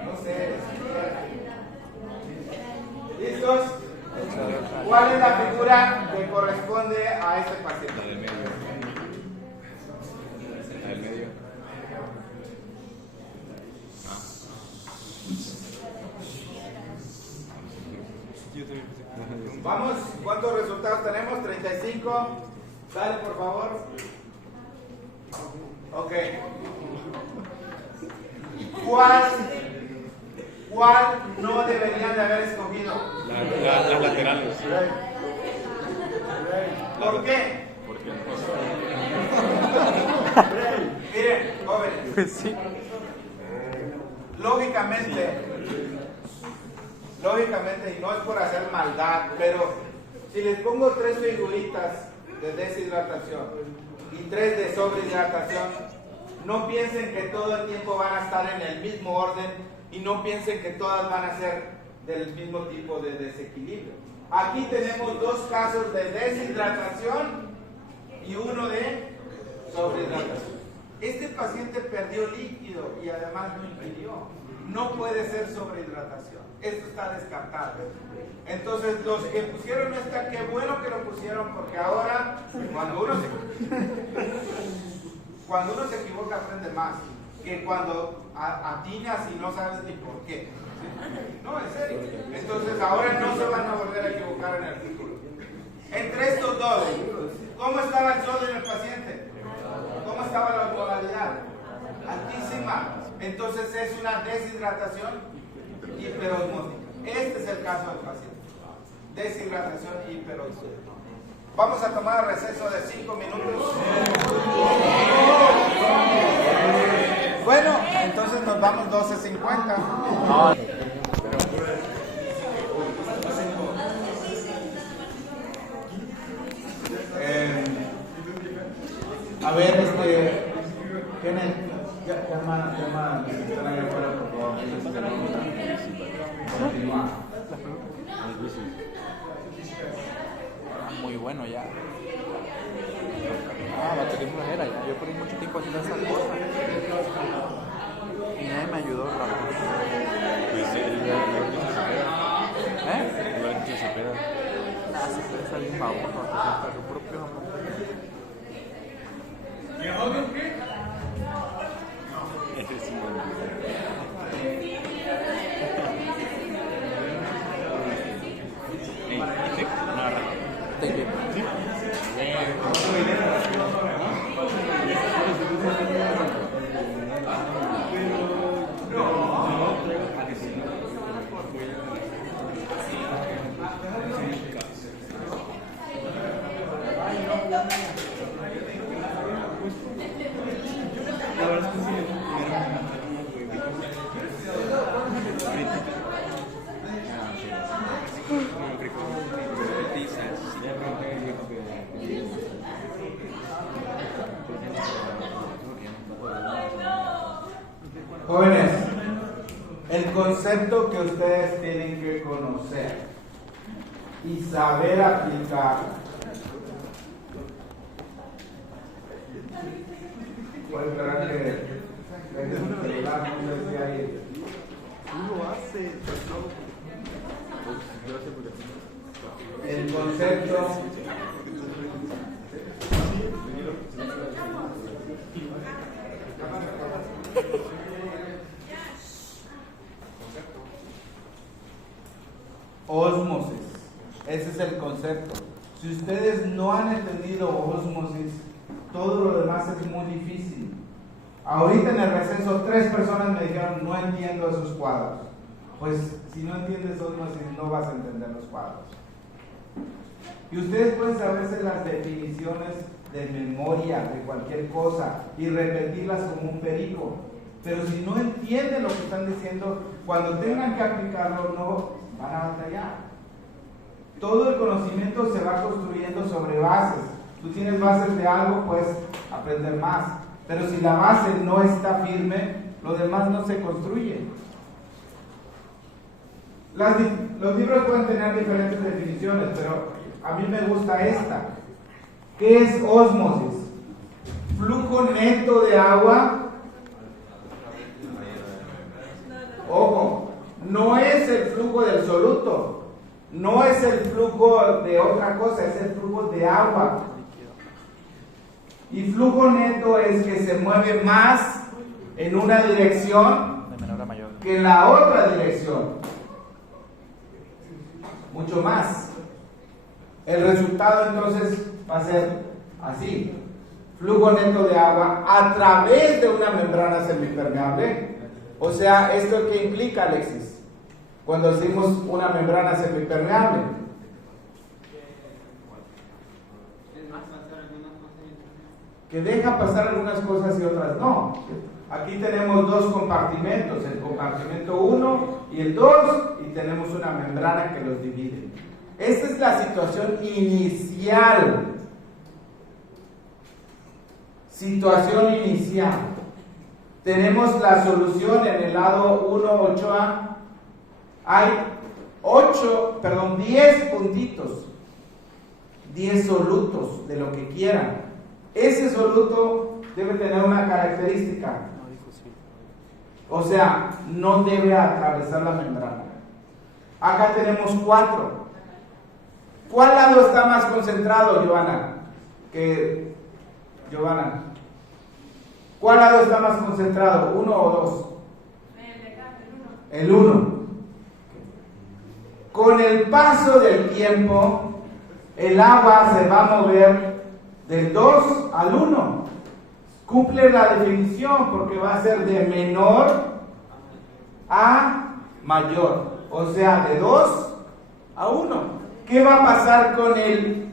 No sé. ¿Listos? ¿Cuál es la figura que corresponde a este paciente? La del medio. La del medio. Vamos, ¿cuántos resultados tenemos? 35. Dale, por favor. Ok. ¿Cuál ¿cuál no deberían de haber escogido? Las laterales. ¿Por qué? Porque Miren, jóvenes, Pues sí. lógicamente, y no es por hacer maldad, pero si les pongo 3 figuritas de deshidratación y 3 de sobrehidratación, no piensen que todo el tiempo van a estar en el mismo orden y no piensen que todas van a ser del mismo tipo de desequilibrio. Aquí tenemos 2 casos de deshidratación y uno de sobrehidratación. Este paciente perdió líquido y además no ingirió. No puede ser sobrehidratación. Esto está descartado. Entonces, los que pusieron esta, qué bueno que lo pusieron, porque ahora, cuando uno se equivoca, aprende más que cuando atinas y no sabes ni por qué. No, en serio. Entonces, ahora no se van a volver a equivocar en el futuro. Entre estos dos, ¿cómo estaba el sodio en el paciente? ¿Cómo estaba la osmolalidad? Altísima. Entonces es una deshidratación hiperosmótica. Este es el caso del paciente. Deshidratación hiperosmótica. Vamos a tomar receso de 5 minutos. Bueno, entonces nos vamos 12:50. A ver, Kenneth, llama, están ahí afuera, por favor. Continúa. Muy bueno ya. Va a tener flojera ya. Yo perdí mucho tiempo haciendo esa cosa. Y nadie me ayudó, Rafa. pues Se puede salir baboso, hasta su propio amor. Thank you. Jóvenes, el concepto que ustedes tienen que conocer y saber aplicar. Voy a esperar que dejen su celular, no sé si hay. El concepto. Ósmosis, ese es el concepto. Si ustedes no han entendido ósmosis, todo lo demás es muy difícil. Ahorita en el receso 3 personas me dijeron, no entiendo esos cuadros. Pues si no entiendes ósmosis, no vas a entender los cuadros. Y ustedes pueden saberse las definiciones de memoria de cualquier cosa y repetirlas como un perico. Pero si no entienden lo que están diciendo, cuando tengan que aplicarlo, no van a batallar. Todo el conocimiento se va construyendo sobre bases. Tú tienes bases de algo, puedes aprender más. Pero si la base no está firme, lo demás no se construye. Los libros pueden tener diferentes definiciones, pero a mí me gusta esta. ¿Qué es ósmosis? Flujo neto de agua. Ojo, no es el flujo del soluto, no es el flujo de otra cosa, es el flujo de agua. Y flujo neto es que se mueve más en una dirección que en la otra dirección. Mucho más. El resultado entonces va a ser así. Flujo neto de agua a través de una membrana semipermeable. O sea, ¿esto qué implica, Alexis? cuando decimos una membrana semipermeable? Que deja pasar algunas cosas y otras no. Aquí tenemos dos compartimentos, el compartimento 1 y el 2, y tenemos una membrana que los divide. Esta es la situación inicial. Situación inicial. Tenemos la solución en el lado 1, 8A. Hay 10 puntitos, 10 solutos de lo que quieran. Ese soluto debe tener una característica, o sea, no debe atravesar la membrana. Acá tenemos 4. ¿Cuál lado está más concentrado, Giovanna? Giovanna, ¿cuál lado está más concentrado? ¿1 o 2? El 1. Con el paso del tiempo, el agua se va a mover del 2 al 1. Cumple la definición porque va a ser de menor a mayor. O sea, de 2 a 1. ¿Qué va a pasar con el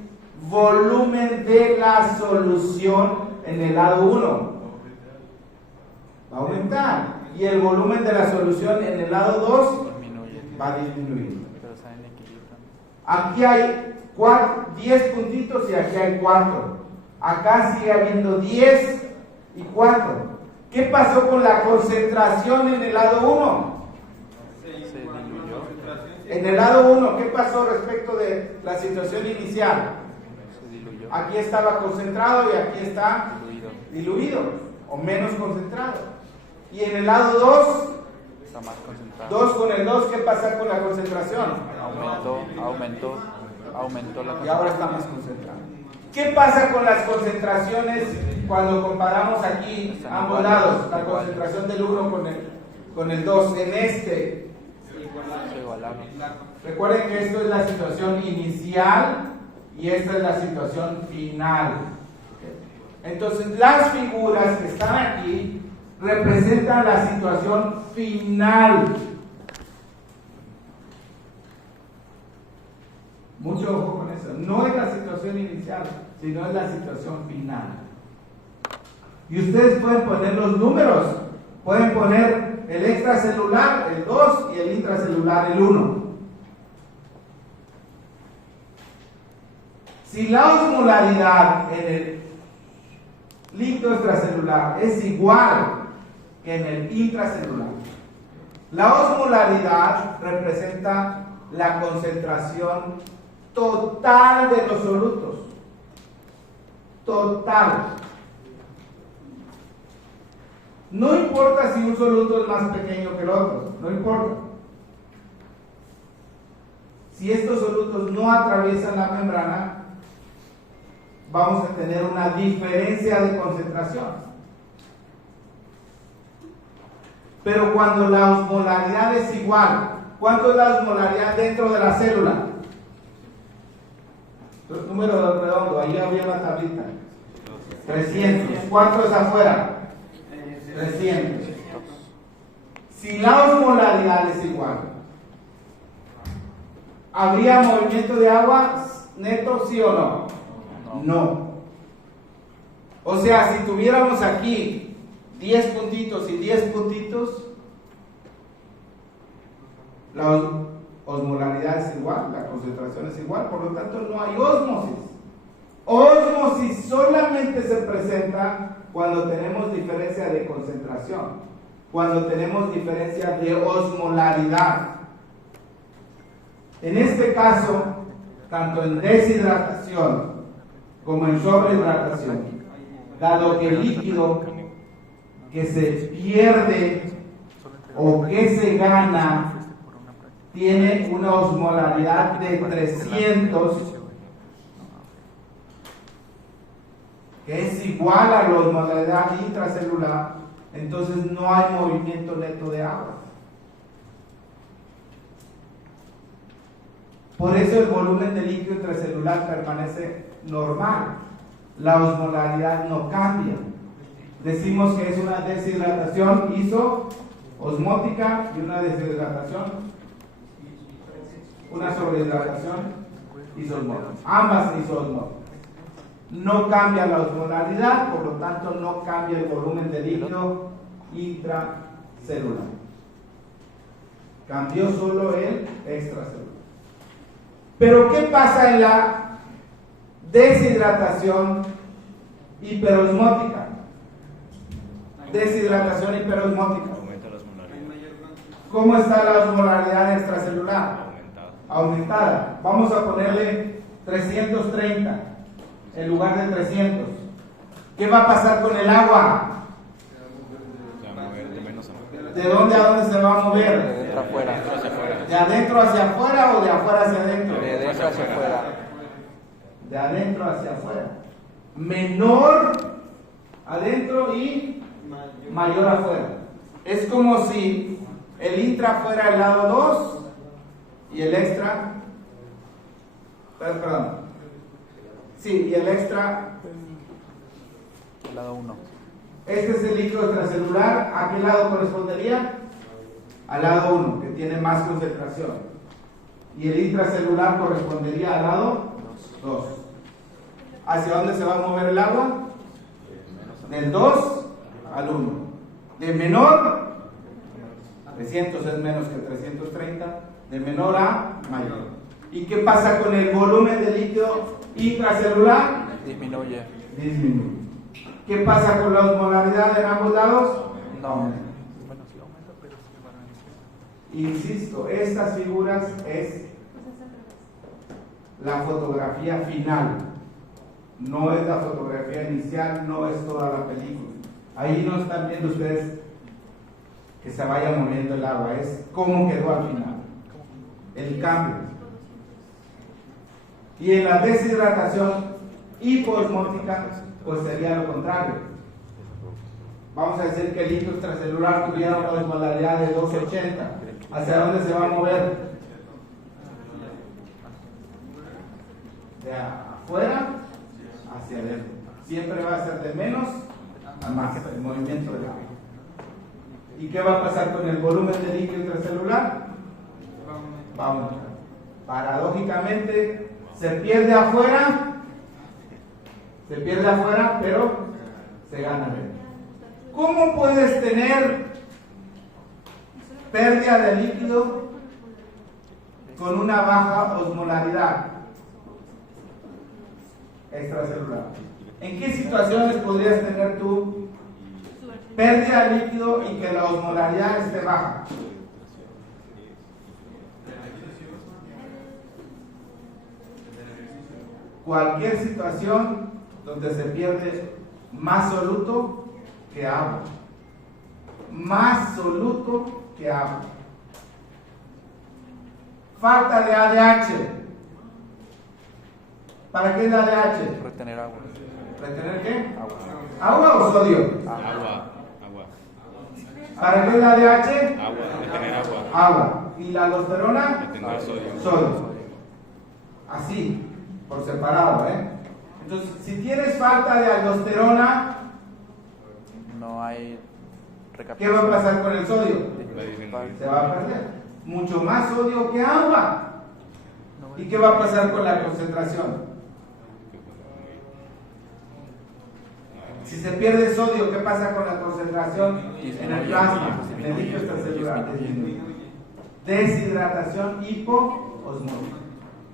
volumen de la solución en el lado 1? Va a aumentar. Y el volumen de la solución en el lado 2 va a disminuir. Aquí hay 10 puntitos y aquí hay 4. Acá sigue habiendo 10 y 4. ¿Qué pasó con la concentración en el lado 1? Se diluyó. En el lado 1, ¿qué pasó respecto de la situación inicial? Se diluyó. Aquí estaba concentrado y aquí está Diluido. o menos concentrado. Y en el lado 2, Está más concentrado. 2 con el 2, ¿qué pasa con la concentración? Aumentó la Y ahora está más concentrado. ¿Qué pasa con las concentraciones cuando comparamos aquí ambos lados? La concentración del 1 con el 2 en este. Se igualaron. Recuerden que esto es la situación inicial y esta es la situación final. Entonces, las figuras que están aquí representan la situación final. Mucho ojo con eso. No es la situación inicial, sino es la situación final. Y ustedes pueden poner los números. Pueden poner el extracelular, el 2, y el intracelular, el 1. Si la osmolaridad en el líquido extracelular es igual que en el intracelular, la osmolaridad representa la concentración total de los solutos. Total. No importa si un soluto es más pequeño que el otro, no importa. Si estos solutos no atraviesan la membrana, vamos a tener una diferencia de concentración. Pero cuando la osmolaridad es igual, ¿cuánto es la osmolaridad dentro de la célula? Número redondo, ahí había una tablita. 300. ¿Cuánto es afuera? 300. Si la osmolaridad es igual, ¿habría movimiento de agua neto, sí o no? No. O sea, si tuviéramos aquí 10 puntitos y 10 puntitos, la osmolaridad es igual, la concentración es igual, por lo tanto no hay ósmosis. Ósmosis solamente se presenta cuando tenemos diferencia de concentración, cuando tenemos diferencia de osmolaridad. En este caso, tanto en deshidratación como en sobrehidratación, dado que el líquido que se pierde o que se gana tiene una osmolaridad de 300, que es igual a la osmolaridad intracelular, entonces no hay movimiento neto de agua. Por eso el volumen de líquido intracelular permanece normal, la osmolaridad no cambia. Decimos que es una deshidratación isoosmótica y una deshidratación una sobrehidratación isosmótica. Ambas isosmóticas. No cambia la osmolaridad, por lo tanto no cambia el volumen de líquido intracelular. Cambió solo el extracelular. Pero ¿qué pasa en la deshidratación hiperosmótica? Deshidratación hiperosmótica. Aumenta la osmolaridad. ¿Cómo está la osmolaridad extracelular? Aumentada. Aumentada. Vamos a ponerle 330 en lugar de 300. ¿Qué va a pasar con el agua? Se va a mover de menos a más. ¿De dónde a dónde se va a mover? De dentro afuera. Hacia afuera. ¿De adentro hacia afuera o de afuera hacia adentro? De dentro hacia afuera. De adentro hacia afuera. Menor adentro y mayor afuera. Es como si el intra fuera el lado 2 y el extra, perdón, sí, y el extra, El lado 1. este es el líquido extracelular. ¿A qué lado correspondería? Al lado 1, que tiene más concentración. Y el intracelular correspondería al lado 2. ¿Hacia dónde se va a mover el agua? Del 2 al 1. De menor, 300 es menos que 330, de menor a mayor. ¿Y qué pasa con el volumen de líquido intracelular? Disminuye. Disminuye. ¿Qué pasa con la osmolaridad en ambos lados? No. Bueno, sí aumenta, pero sí va a Insisto, estas figuras es la fotografía final. No es la fotografía inicial, no es toda la película. Ahí no están viendo ustedes que se vaya moviendo el agua, es cómo quedó al final, el cambio. Y en la deshidratación hipoosmótica, pues sería lo contrario. Vamos a decir que el líquido extracelular tuviera una osmolaridad de 280. ¿Hacia dónde se va a mover? De afuera hacia adentro. Siempre va a ser de menos a más el movimiento del agua. ¿Y qué va a pasar con el volumen de líquido intracelular? Va a aumentar. Paradójicamente, se pierde afuera, pero se gana dentro. ¿Cómo puedes tener pérdida de líquido con una baja osmolaridad extracelular? ¿En qué situaciones podrías tener tú pérdida de líquido y que la osmolaridad esté baja? Cualquier situación donde se pierde más soluto que agua. Más soluto que agua. Falta de ADH. ¿Para qué es la ADH? Retener agua. ¿Retener qué? Agua. ¿Agua o sodio? Agua. ¿Para qué es la ADH? Agua. Retener agua. Agua. ¿Y la aldosterona? Retener sodio. Sodio. Así, por separado, ¿eh? Entonces, si tienes falta de aldosterona, No hay ¿qué recapitulación. va a pasar con el sodio? Va a disminuir. Se va a perder. Mucho más sodio que agua. ¿Y qué va a pasar con la concentración? Si se pierde sodio, ¿qué pasa con la concentración en el plasma, en el líquido extracelular? Disminuye. Deshidratación hipoosmótica.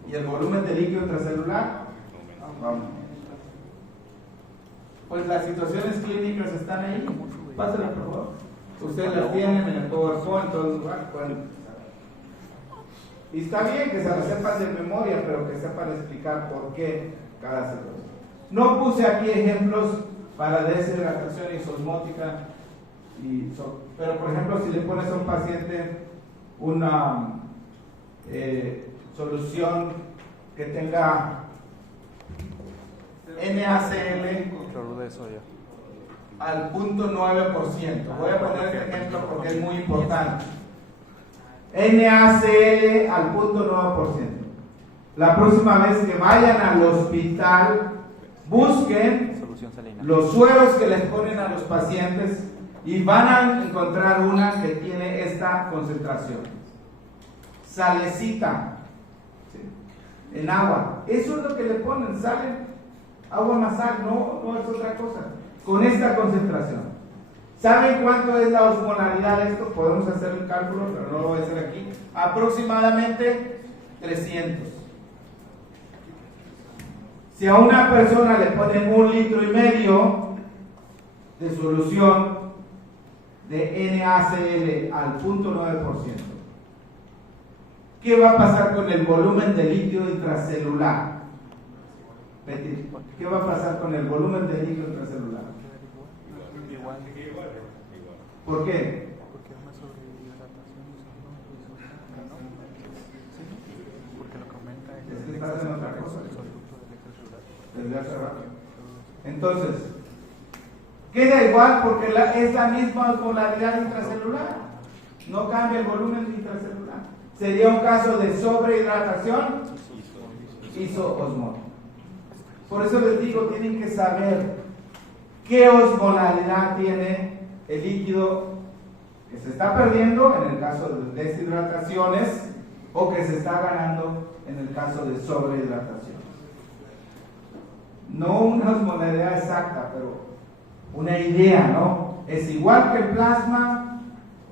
¿Y el volumen de líquido intracelular? Vamos. Pues las situaciones clínicas están ahí. Pásenlas, por favor. Ustedes las tienen en el PowerPoint, en todos los lugares. Y está bien que se las sepan de memoria, pero que sepan explicar por qué cada situación. No puse aquí ejemplos para deshidratación isosmótica, pero por ejemplo, si le pones a un paciente una solución que tenga NaCl Cloruro de sodio. al 0.9%. Voy a poner este ejemplo porque es muy importante. NaCl al 0.9%. La próxima vez que vayan al hospital, busquen Solución salina. los sueros que les ponen a los pacientes y van a encontrar una que tiene esta concentración. Salecita. en agua. Eso es lo que le ponen, sale agua más sal, no es otra cosa. Con esta concentración. ¿Saben cuánto es la osmolaridad de esto? Podemos hacer el cálculo, pero no lo voy a hacer aquí. Aproximadamente 300. Si a una persona le ponen 1,5 litros de solución de NaCl al 0.9%, ¿qué va a pasar con el volumen de líquido intracelular? Betty, ¿qué va a pasar con el volumen de líquido intracelular? Igual. ¿Por qué? Porque es una sobrehidratación y porque lo que aumenta Es que estás en otra cosa. el solducto del extracelular. Desde hace rato. Entonces, queda igual porque es la misma osmolaridad intracelular. No cambia el volumen intracelular. Sería un caso de sobrehidratación isoosmol. Por eso les digo, tienen que saber qué osmolaridad tiene el líquido que se está perdiendo en el caso de deshidrataciones o que se está ganando en el caso de sobrehidratación. No una osmolaridad exacta, pero una idea, ¿no? Es igual que el plasma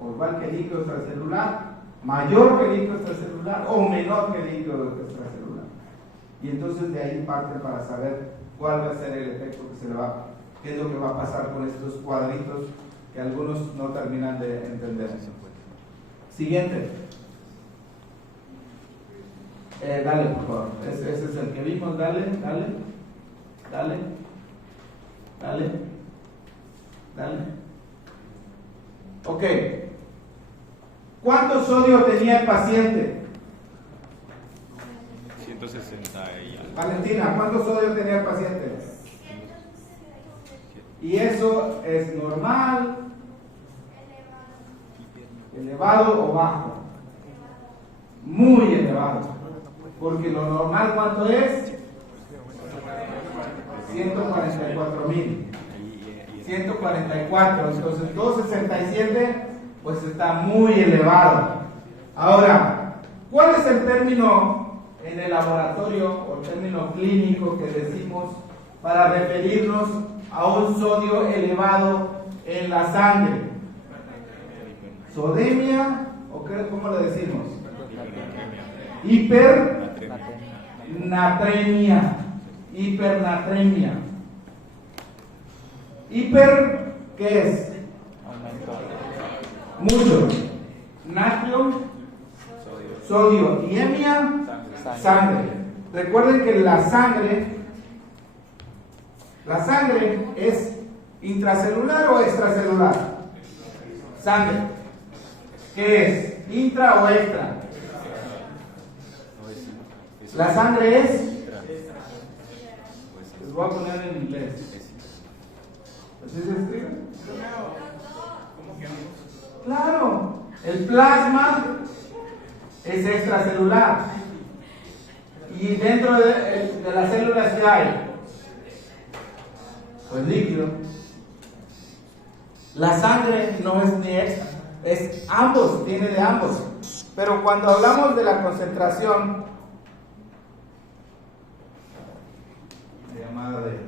o igual que el líquido extracelular, mayor que el líquido extracelular o menor que el líquido extracelular. Y entonces de ahí parte para saber cuál va a ser el efecto que se le va, qué es lo que va a pasar con estos cuadritos que algunos no terminan de entender. Siguiente. Dale, por favor. Ese es el que vimos. Dale. Ok. ¿Cuánto sodio tenía el paciente? 160 y algo. Valentina, ¿cuánto sodio tenía el paciente? ¿Y eso es normal, elevado o bajo? Muy elevado. Porque lo normal, ¿cuánto es? 144,000. 144. Entonces, 267, pues está muy elevado. Ahora, ¿cuál es el término en el laboratorio o el término clínico que decimos para referirnos a un sodio elevado en la sangre? ¿Sodemia o qué, cómo le decimos? Hipernatremia. Hipernatremia. Hiper, ¿qué es? Mucho. Natrio, sodio y hemia, sangre. Recuerden que la sangre es intracelular o extracelular. Sangre. ¿Qué es? ¿Intra o extra? La sangre es. Les voy a poner en inglés. ¿Así se escribe? Claro. El plasma es extracelular. Y dentro de las células, ¿qué hay? Pues líquido. La sangre no es ni extra, es ambos, tiene de ambos. Pero cuando hablamos de la concentración, la llamada de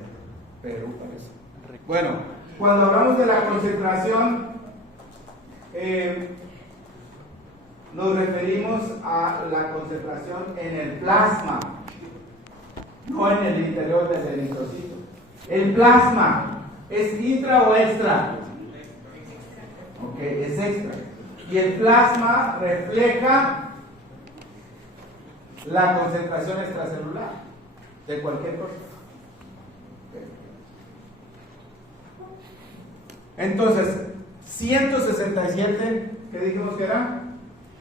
Perú parece. Bueno, cuando hablamos de la concentración, nos referimos a la concentración en el plasma, no en el interior del eritrocito. El plasma es intra o extra. Ok, es extra. Y el plasma refleja la concentración extracelular de cualquier cosa. Okay. Entonces, 167, ¿qué dijimos que era?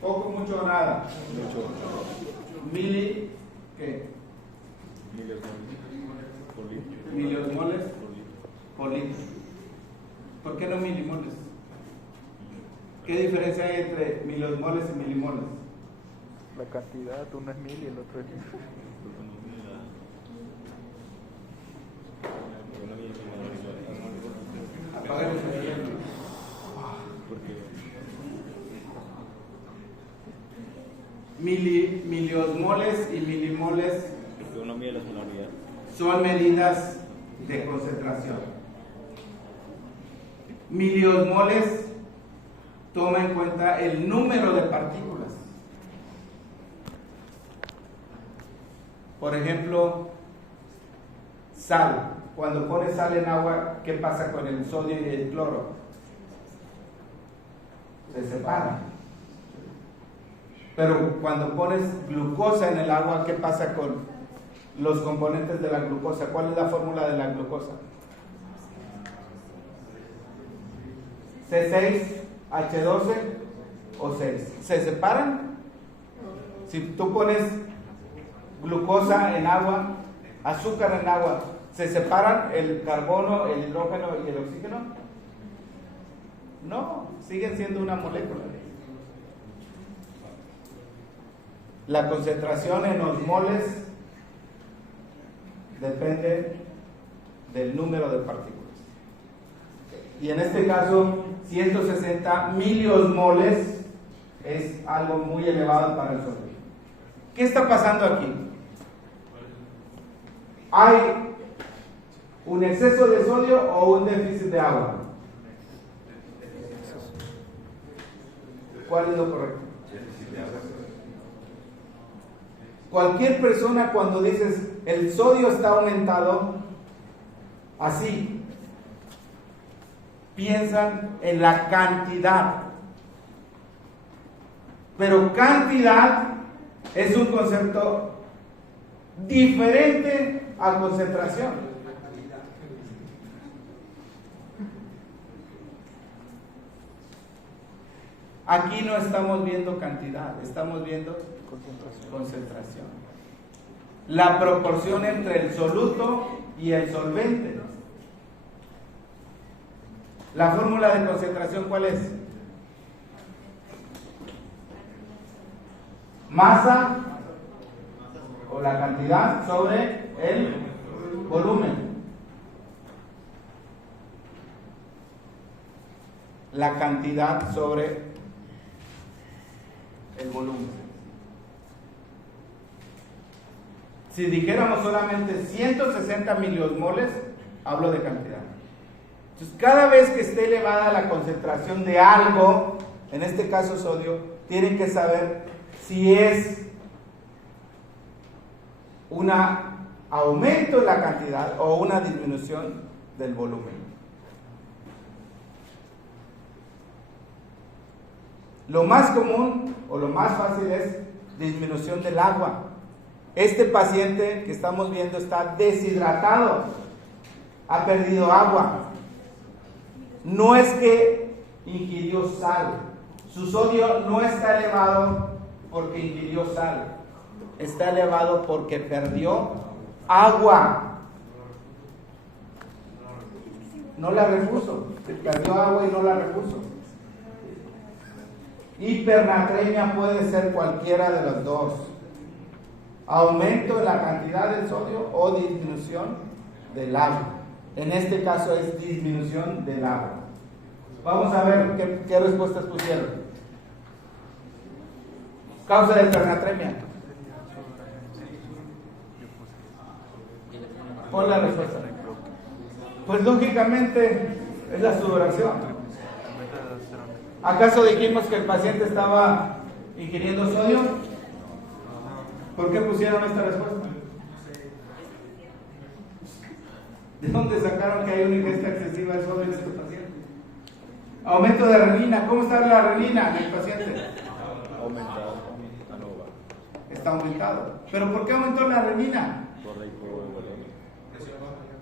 Poco, mucho o nada. Mili, ¿qué? Miliosmoles por litro. ¿Por qué no milimoles? ¿Qué diferencia hay entre miliosmoles y milimoles? La cantidad, uno es 1000 y el otro es 1000. Apaga el teléfono. miliosmoles y milimoles Economía de las minorías. son medidas de concentración. Miliosmoles toma en cuenta el número de partículas. Por ejemplo, sal. Cuando pones sal en agua, ¿qué pasa con el sodio y el cloro? Se separan. Pero cuando pones glucosa en el agua, ¿qué pasa con los componentes de la glucosa? ¿Cuál es la fórmula de la glucosa? C6H12 o 6. ¿Se separan? Si tú pones glucosa en agua, azúcar en agua, ¿se separan el carbono, el hidrógeno y el oxígeno? No, siguen siendo una molécula. La concentración en osmoles depende del número de partículas. Y en este caso, 160 miliosmoles es algo muy elevado para el sodio. ¿Qué está pasando aquí? ¿Hay un exceso de sodio o un déficit de agua? ¿Cuál es lo correcto? Cualquier persona, cuando dices el sodio está aumentado, así piensan en la cantidad. Pero cantidad es un concepto diferente a concentración. Aquí no estamos viendo cantidad, estamos viendo concentración. La proporción entre el soluto y el solvente. La fórmula de concentración, ¿cuál es? Masa o la cantidad sobre el volumen. La cantidad sobre el volumen. Si dijéramos solamente 160 miliosmoles, hablo de cantidad. Entonces, cada vez que esté elevada la concentración de algo, en este caso sodio, tienen que saber si es un aumento en la cantidad o una disminución del volumen. Lo más común o lo más fácil es disminución del agua. Este paciente que estamos viendo está deshidratado, ha perdido agua. No es que ingirió sal, su sodio no está elevado porque ingirió sal, está elevado porque perdió agua. No la repuso, perdió agua y no la repuso. Hipernatremia puede ser cualquiera de las dos. Aumento en la cantidad del sodio o disminución del agua. En este caso es disminución del agua. Vamos a ver qué respuestas pusieron. Causa de hipernatremia. Pon la respuesta. Pues lógicamente es la sudoración. ¿Acaso dijimos que el paciente estaba ingiriendo sodio? ¿Por qué pusieron esta respuesta? ¿De dónde sacaron que hay una ingesta excesiva de sodio en este paciente? Aumento de renina. ¿Cómo está la renina en el paciente? Aumentado. Está aumentado. ¿Pero por qué aumentó la renina?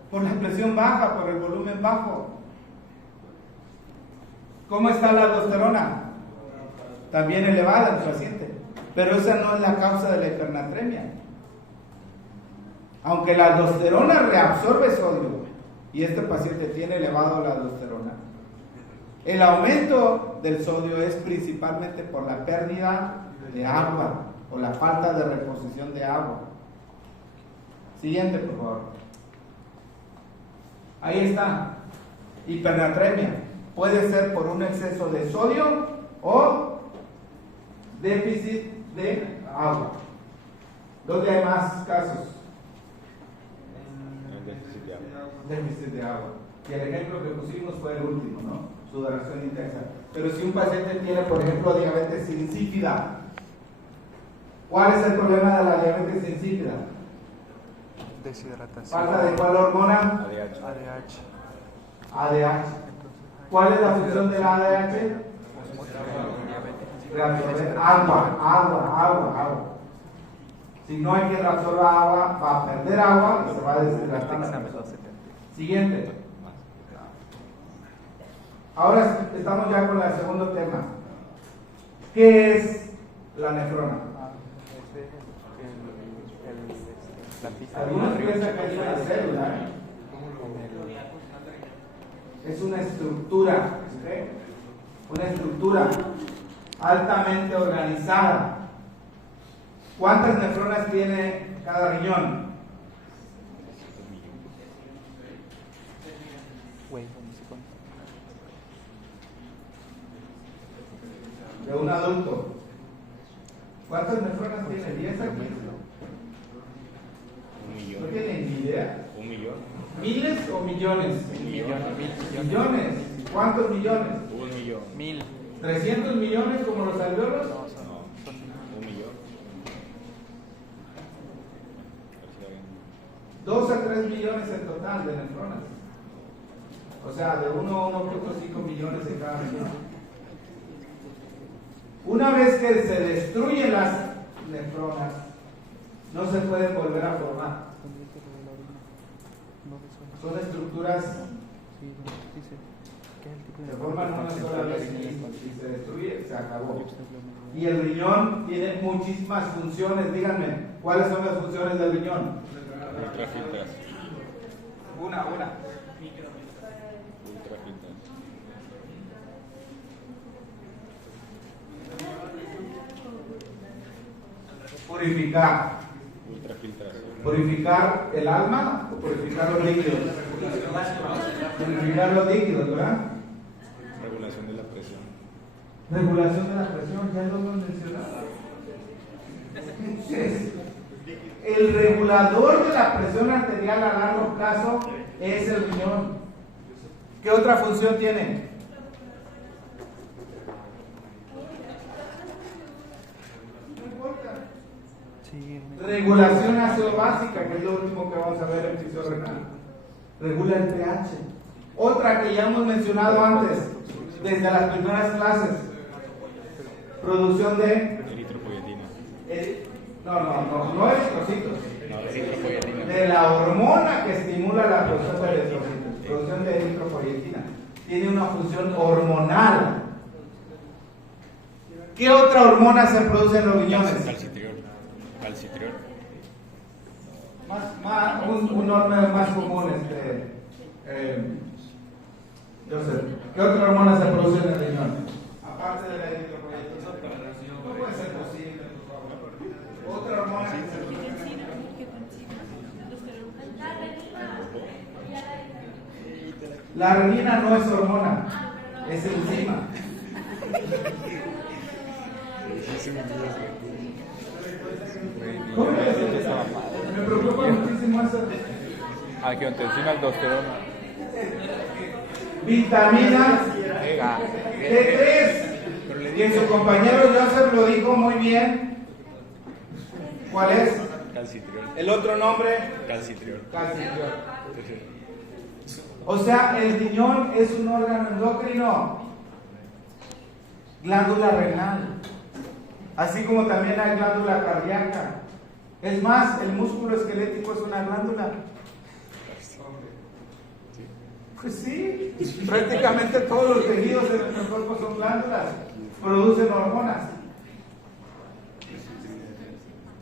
Por la presión baja, por el volumen bajo. ¿Cómo está la aldosterona? También elevada en el paciente. Pero esa no es la causa de la hipernatremia. Aunque la aldosterona reabsorbe sodio y este paciente tiene elevado la aldosterona, el aumento del sodio es principalmente por la pérdida de agua o la falta de reposición de agua. Siguiente, por favor. Ahí está. Hipernatremia. Puede ser por un exceso de sodio o déficit de agua. ¿Dónde hay más casos? Déficit de agua. Y el ejemplo que pusimos fue el último, ¿no? Sudoración intensa. Pero si un paciente tiene, por ejemplo, diabetes insípida, ¿cuál es el problema de la diabetes insípida? Deshidratación. ¿Falta de cuál hormona? ADH. ¿Cuál es la función de la ADH? Reabsorber agua. Si no hay quien reabsorba agua, va a perder agua y se va a deshidratar. Siguiente. Ahora estamos ya con el segundo tema. ¿Qué es la nefrona? Algunos piensan que es una célula. Es una estructura, ¿okay? Una estructura altamente organizada. ¿Cuántas nefronas tiene cada riñón? De un adulto. ¿Cuántas nefronas tiene? 10 aquí. ¿No tienen ni idea? 1 millón. ¿Miles o millones? Millones. ¿Cuántos millones? 1 millón. 1000. ¿300 millones como los alveolos? No, 1 millón. 2 a 3 millones en total de nefronas. O sea, de 1 a 1.5 millones en cada riñón. Una vez que se destruyen las nefronas, no se pueden volver a formar. Son estructuras que se forman una sola vez y se destruye, se acabó. Y el riñón tiene muchísimas funciones. Díganme, ¿cuáles son las funciones del riñón? Ultrafiltras. Una. Ultrafiltras. Purificar. Ultrafiltración. Purificar el alma o purificar los líquidos. Purificar los líquidos, ¿verdad? Regulación de la presión. Regulación de la presión, ya lo hemos mencionado. Entonces, el regulador de la presión arterial a largo plazo es el riñón. ¿Qué otra función tiene? No importa. Regulación ácido-básica, que es lo último que vamos a ver en fisio renal. Regula el pH. Otra que ya hemos mencionado antes, desde las primeras clases. Producción de Eritropoyetina. no eritrocitos. Eritropoyetina. De la hormona que estimula la producción de eritrocitos. Producción de eritropoyetina. Tiene una función hormonal. ¿Qué otra hormona se produce en los riñones? Calcitriol. Un nombre más común, Joseph. ¿Qué otra hormona se produce en el riñón? Aparte de la eritropoyetina. No puede ser posible, por favor. Otra hormona que se produce en el riñón. La renina no es hormona, es enzima. Me preocupa muchísimo eso. Angiotensina, aldosterona. Vitamina D3, que su compañero Joseph lo dijo muy bien. ¿Cuál es? Calcitriol. El otro nombre, Calcitriol. calcitriol. O sea, el riñón es un órgano endocrino, glándula renal, así como también hay glándula cardíaca. Es más, el músculo esquelético es una glándula. Pues sí, prácticamente todos los tejidos de nuestro cuerpo son glándulas, producen hormonas.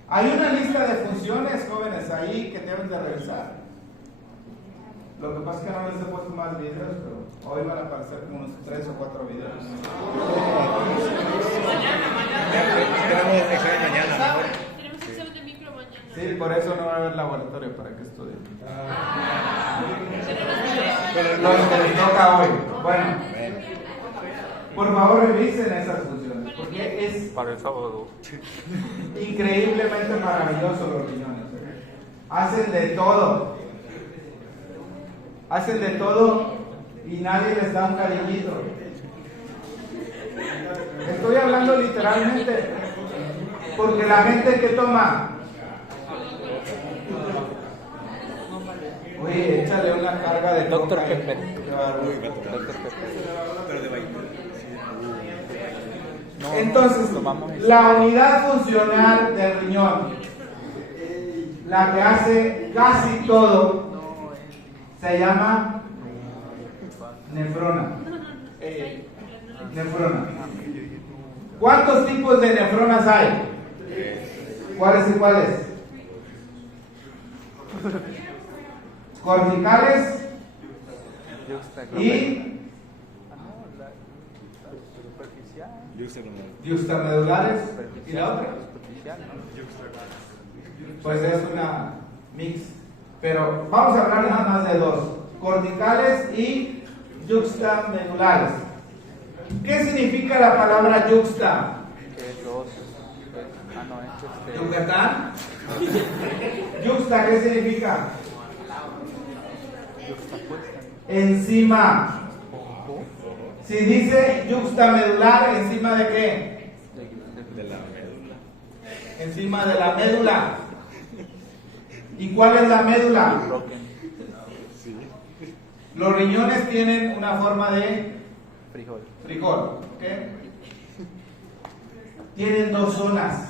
Hay una lista de funciones, jóvenes, ahí que deben de revisar. Lo que pasa es que no les he puesto más videos, pero hoy van a aparecer como unos 3 o 4 videos. Tenemos examen mañana, mejor. Tenemos examen de micro mañana. Sí, por eso no va a haber laboratorio para que estudien. Lo que les toca hoy. Bueno, por favor revisen esas funciones, porque que es Para el sábado. increíblemente maravilloso los riñones. Hacen de todo. Hacen de todo y nadie les da un cariñito. Estoy hablando literalmente. Porque la gente que toma, oye, échale una carga de Dr. coca, Pepper. Qué bárbaro. Dr. Pepper. Pero de vainilla. No, Entonces, tomamos la unidad funcional del riñón, la que hace casi todo, se llama nefrona. Nefrona. ¿Cuántos tipos de nefronas hay? ¿Cuáles y cuáles? Corticales y superficial. yuxtamedulares. ¿Y la otra? Superficial, ¿no? Pues es una mix. Pero vamos a hablar nada más de dos: corticales y yuxtamedulares. ¿Qué significa la palabra yuxta? Que es dos. No, es ¿Yucatán? Yuxta, ¿qué significa? Encima. Si dice yuxtamedular, ¿encima de qué? De la médula. Encima de la médula. ¿Y cuál es la médula? Sí. Los riñones tienen una forma de Frijol. frijol, ¿ok? Tienen dos zonas,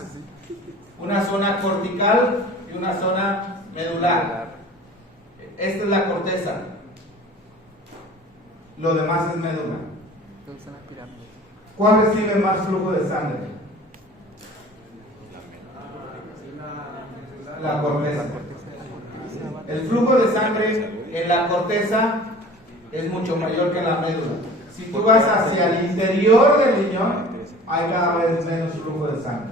una zona cortical y una zona medular. Esta es la corteza, lo demás es médula. ¿Cuál recibe más flujo de sangre? La corteza. El flujo de sangre en la corteza es mucho mayor que en la médula. Si tú vas hacia el interior del riñón, hay cada vez menos flujo de sangre.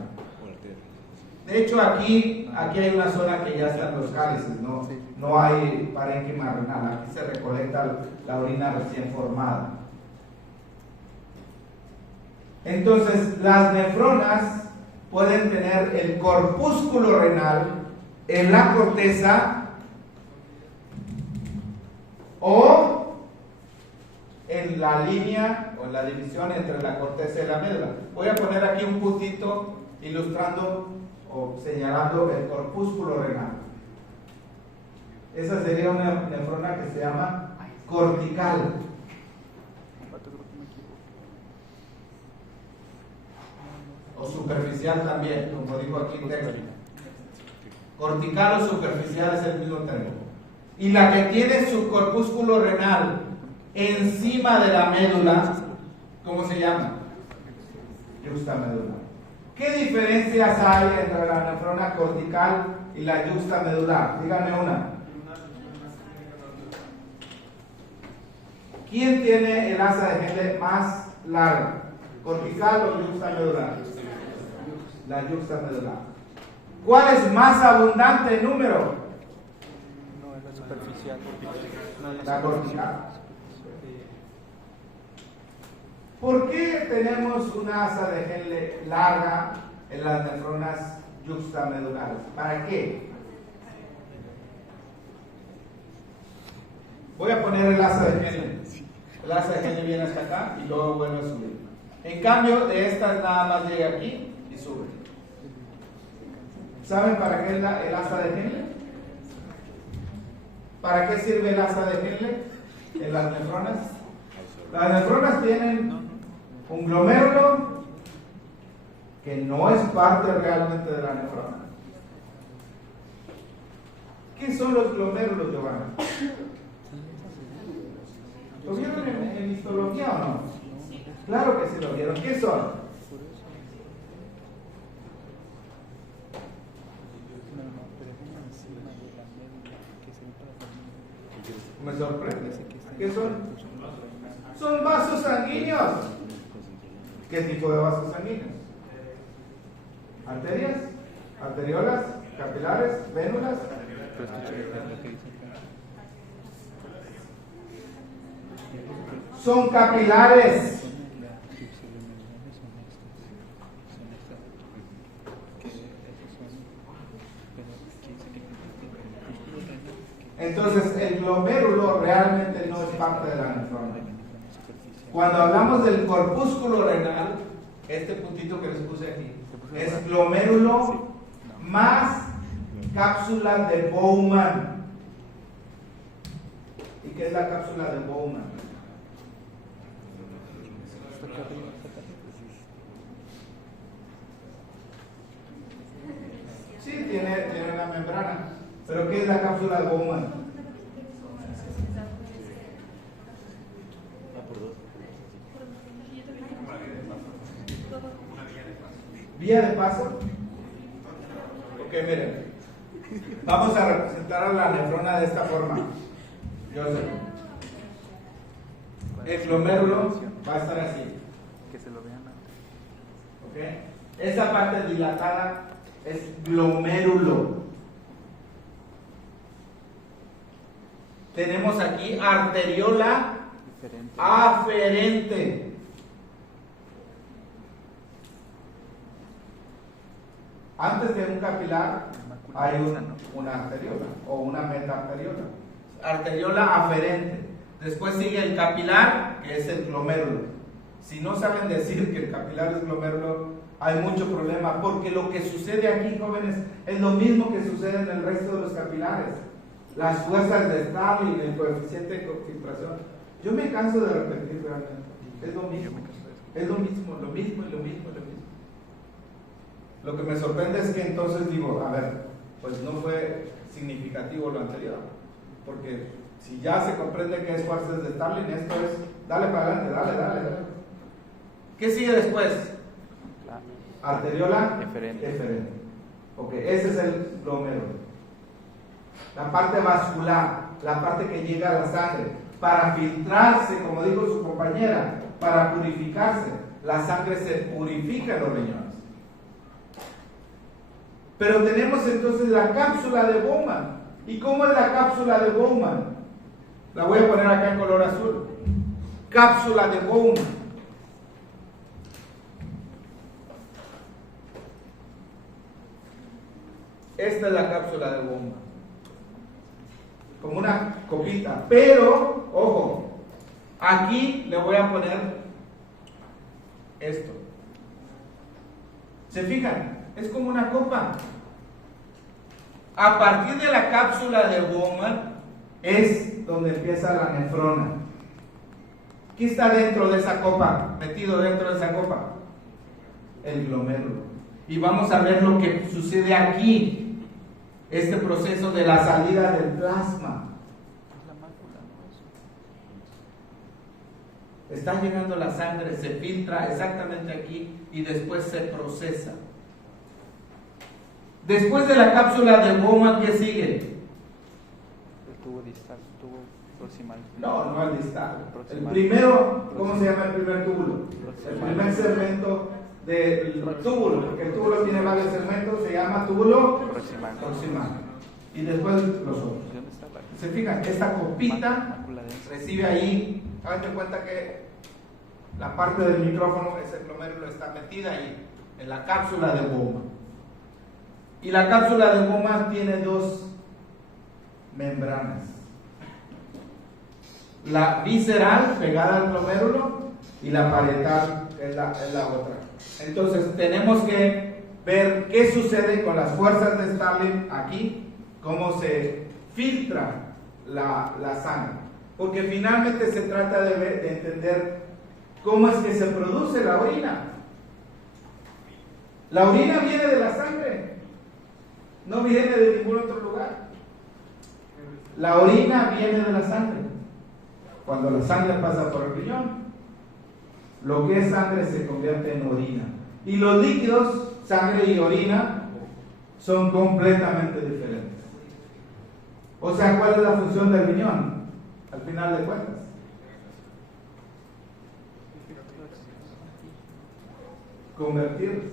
De hecho, aquí hay una zona que ya están los cálices, no hay parénquima renal. Aquí se recolecta la orina recién formada. Entonces, las nefronas pueden tener el corpúsculo renal en la corteza o en la línea o en la división entre la corteza y la médula. Voy a poner aquí un puntito ilustrando o señalando el corpúsculo renal. Esa sería una nefrona que se llama cortical. O superficial también, como digo aquí en texto. Cortical o superficial es el mismo término. Y la que tiene su corpúsculo renal encima de la médula, ¿cómo se llama? Yuxtamedular. ¿Qué diferencias hay entre la nefrona cortical y la yuxtamedular? Díganme una. ¿Quién tiene el asa de Henle más larga? ¿Cortical o yuxtamedular? La yuxtamedular. ¿Cuál es más abundante en número? No, es la superficial. La cortical. ¿Por qué tenemos una asa de Henle larga en las nefronas yuxtamedulares? ¿Para qué? Voy a poner el asa de Henle. El asa de Henle viene hasta acá y luego vuelve a subir. En cambio, de estas nada más llega aquí y sube. ¿Saben para qué es el asa de Henle? ¿Para qué sirve el asa de Henle en las nefronas? Las nefronas tienen un glomérulo que no es parte realmente de la nefrona. ¿Qué son los glomérulos, Giovanna? ¿Lo vieron en histología o no? Claro que sí lo vieron. ¿Qué son? Me sorprende. ¿Qué son? Son vasos sanguíneos. ¿Qué tipo de vasos sanguíneos? ¿Arterias? ¿Arteriolas? ¿Capilares? ¿Vénulas? Son capilares. el glomérulo realmente no es parte de la nefrona. Cuando hablamos del corpúsculo renal, este puntito que les puse aquí, es glomérulo más cápsula de Bowman. ¿Y qué es la cápsula de Bowman? Sí, tiene una membrana. ¿Pero qué es la cápsula de Bowman? ¿Vía de paso? Ok, miren. Vamos a representar a la nefrona de esta forma. El glomérulo va a estar así. Que se lo vean. ¿Ok? Esa parte dilatada es glomérulo. Tenemos aquí arteriola aferente. Antes de un capilar hay una arteriola o una metaarteriola. Arteriola aferente. Después sigue el capilar, que es el glomérulo. Si no saben decir que el capilar es glomérulo, hay mucho problema, porque lo que sucede aquí, jóvenes, es lo mismo que sucede en el resto de los capilares. Las fuerzas de Starling, el coeficiente de filtración. Yo me canso de repetir realmente. Es lo mismo. Es lo mismo. Lo que me sorprende es que entonces digo, a ver, pues no fue significativo lo anterior. Porque si ya se comprende que es fuerzas de Starling, esto es, dale para adelante, dale. ¿Qué sigue después? Arteriola eferente. Ok, ese es el glomérulo. La parte vascular, la parte que llega a la sangre, para filtrarse, como dijo su compañera, para purificarse. La sangre se purifica en los riñones. Pero tenemos entonces la cápsula de Bowman. ¿Y cómo es la cápsula de Bowman? La voy a poner acá en color azul. Cápsula de Bowman. Esta es la cápsula de Bowman. Como una copita. Pero, ojo, aquí le voy a poner esto. ¿Se fijan? Es como una copa. A partir de la cápsula de Bowman es donde empieza la nefrona. ¿Qué está dentro de esa copa? Metido dentro de esa copa. El glomérulo. Y vamos a ver lo que sucede aquí. Este proceso de la salida del plasma. Está llegando la sangre, se filtra exactamente aquí y después se procesa. Después de la cápsula de Bowman, ¿qué sigue? El tubo distal, tubo proximal. No el distal. El primero, ¿cómo se llama el primer túbulo? El primer segmento del túbulo, porque el túbulo tiene varios segmentos, se llama túbulo proximal. Y después los otros. ¿Se fijan? Esta copita recibe ahí, hagan de cuenta que la parte del micrófono, ese glomérulo está metida ahí, en la cápsula de Bowman. Y la cápsula de Bowman tiene dos membranas. La visceral pegada al glomérulo y la parietal es la otra. Entonces tenemos que ver qué sucede con las fuerzas de Starling aquí, cómo se filtra la sangre. Porque finalmente se trata de entender cómo es que se produce la orina. La orina viene de la sangre, no viene de ningún otro lugar. La orina viene de la sangre. Cuando la sangre pasa por el riñón, lo que es sangre se convierte en orina. Y los líquidos, sangre y orina, son completamente diferentes. O sea, ¿cuál es la función del riñón? Al final de cuentas. Convertir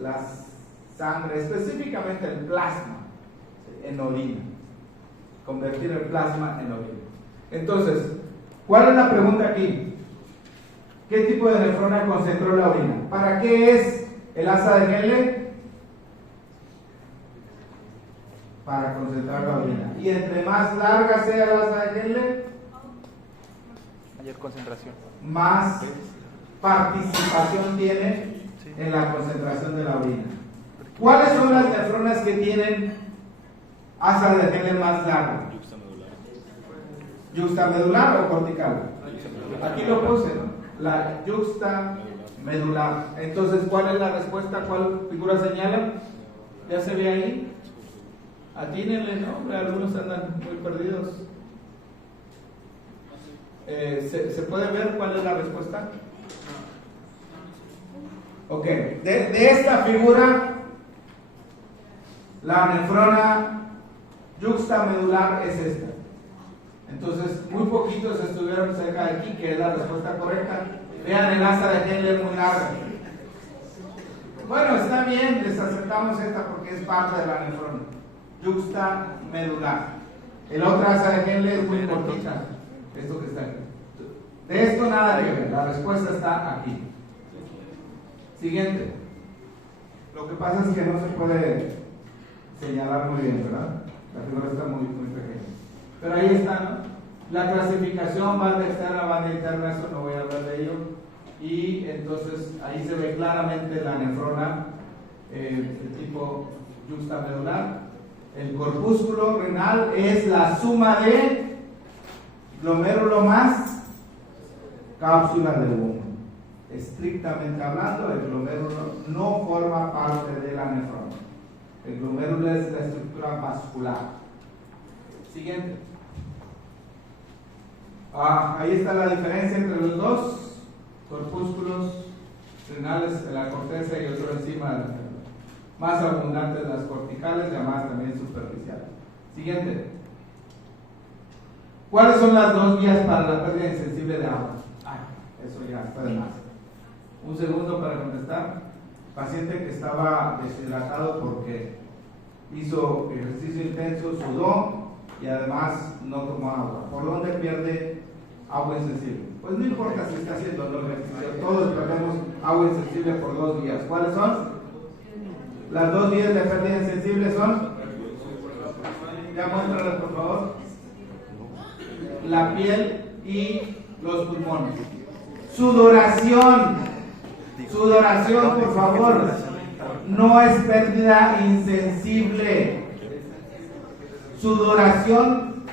la sangre, específicamente el plasma, en orina. Convertir el plasma en orina. Entonces, ¿cuál es la pregunta aquí? ¿Qué tipo de nefrona concentró la orina? ¿Para qué es el asa de Henle? para concentrar la orina. Y entre más larga sea la asa de Henle, Mayor concentración. más participación tiene en la concentración de la orina. ¿Cuáles son las nefronas que tienen asa de Henle más larga? ¿Yuxtamedular o cortical? Aquí lo puse, ¿no? La yuxtamedular. Entonces, ¿cuál es la respuesta? ¿Cuál figura señala? ¿Ya se ve ahí? Atínenle, ¿no? Hombre, algunos andan muy perdidos. ¿Se puede ver cuál es la respuesta? Ok, de esta figura, la nefrona yuxtamedular es esta. Entonces, muy poquitos estuvieron cerca de aquí, que es la respuesta correcta. Vean el asa de Henle muy larga. Bueno, está bien, les aceptamos esta porque es parte de la nefrona yuxtamedular. El otro asa de Henle es muy cortita, esto que está aquí. De esto nada que ver, la respuesta está aquí. Siguiente. Lo que pasa es que no se puede señalar muy bien, ¿verdad? La figura está muy pequeña. Pero ahí está, ¿no? La clasificación, banda externa, banda interna, eso no voy a hablar de ello. Y entonces ahí se ve claramente la nefrona de tipo yuxtamedular. El corpúsculo renal es la suma de glomérulo más cápsula de humo. Estrictamente hablando, el glomérulo no forma parte de la nefrona. El glomérulo es la estructura vascular. Siguiente. Ahí está la diferencia entre los dos corpúsculos renales de la corteza y otro encima de la médula. Más abundantes las corticales, llamadas también superficiales. Siguiente. ¿Cuáles son las dos vías para la pérdida insensible de agua? Eso ya está de más. Un segundo para contestar. Paciente que estaba deshidratado porque hizo ejercicio intenso, sudó y además no tomó agua. ¿Por dónde pierde agua insensible? Pues no importa si está haciendo no ejercicio, todos perdemos agua insensible por dos vías. ¿Cuáles son? Las dos vías de pérdida insensible son, ya muéstralas por favor, la piel y los pulmones. Sudoración, por favor, no es pérdida insensible. Sudoración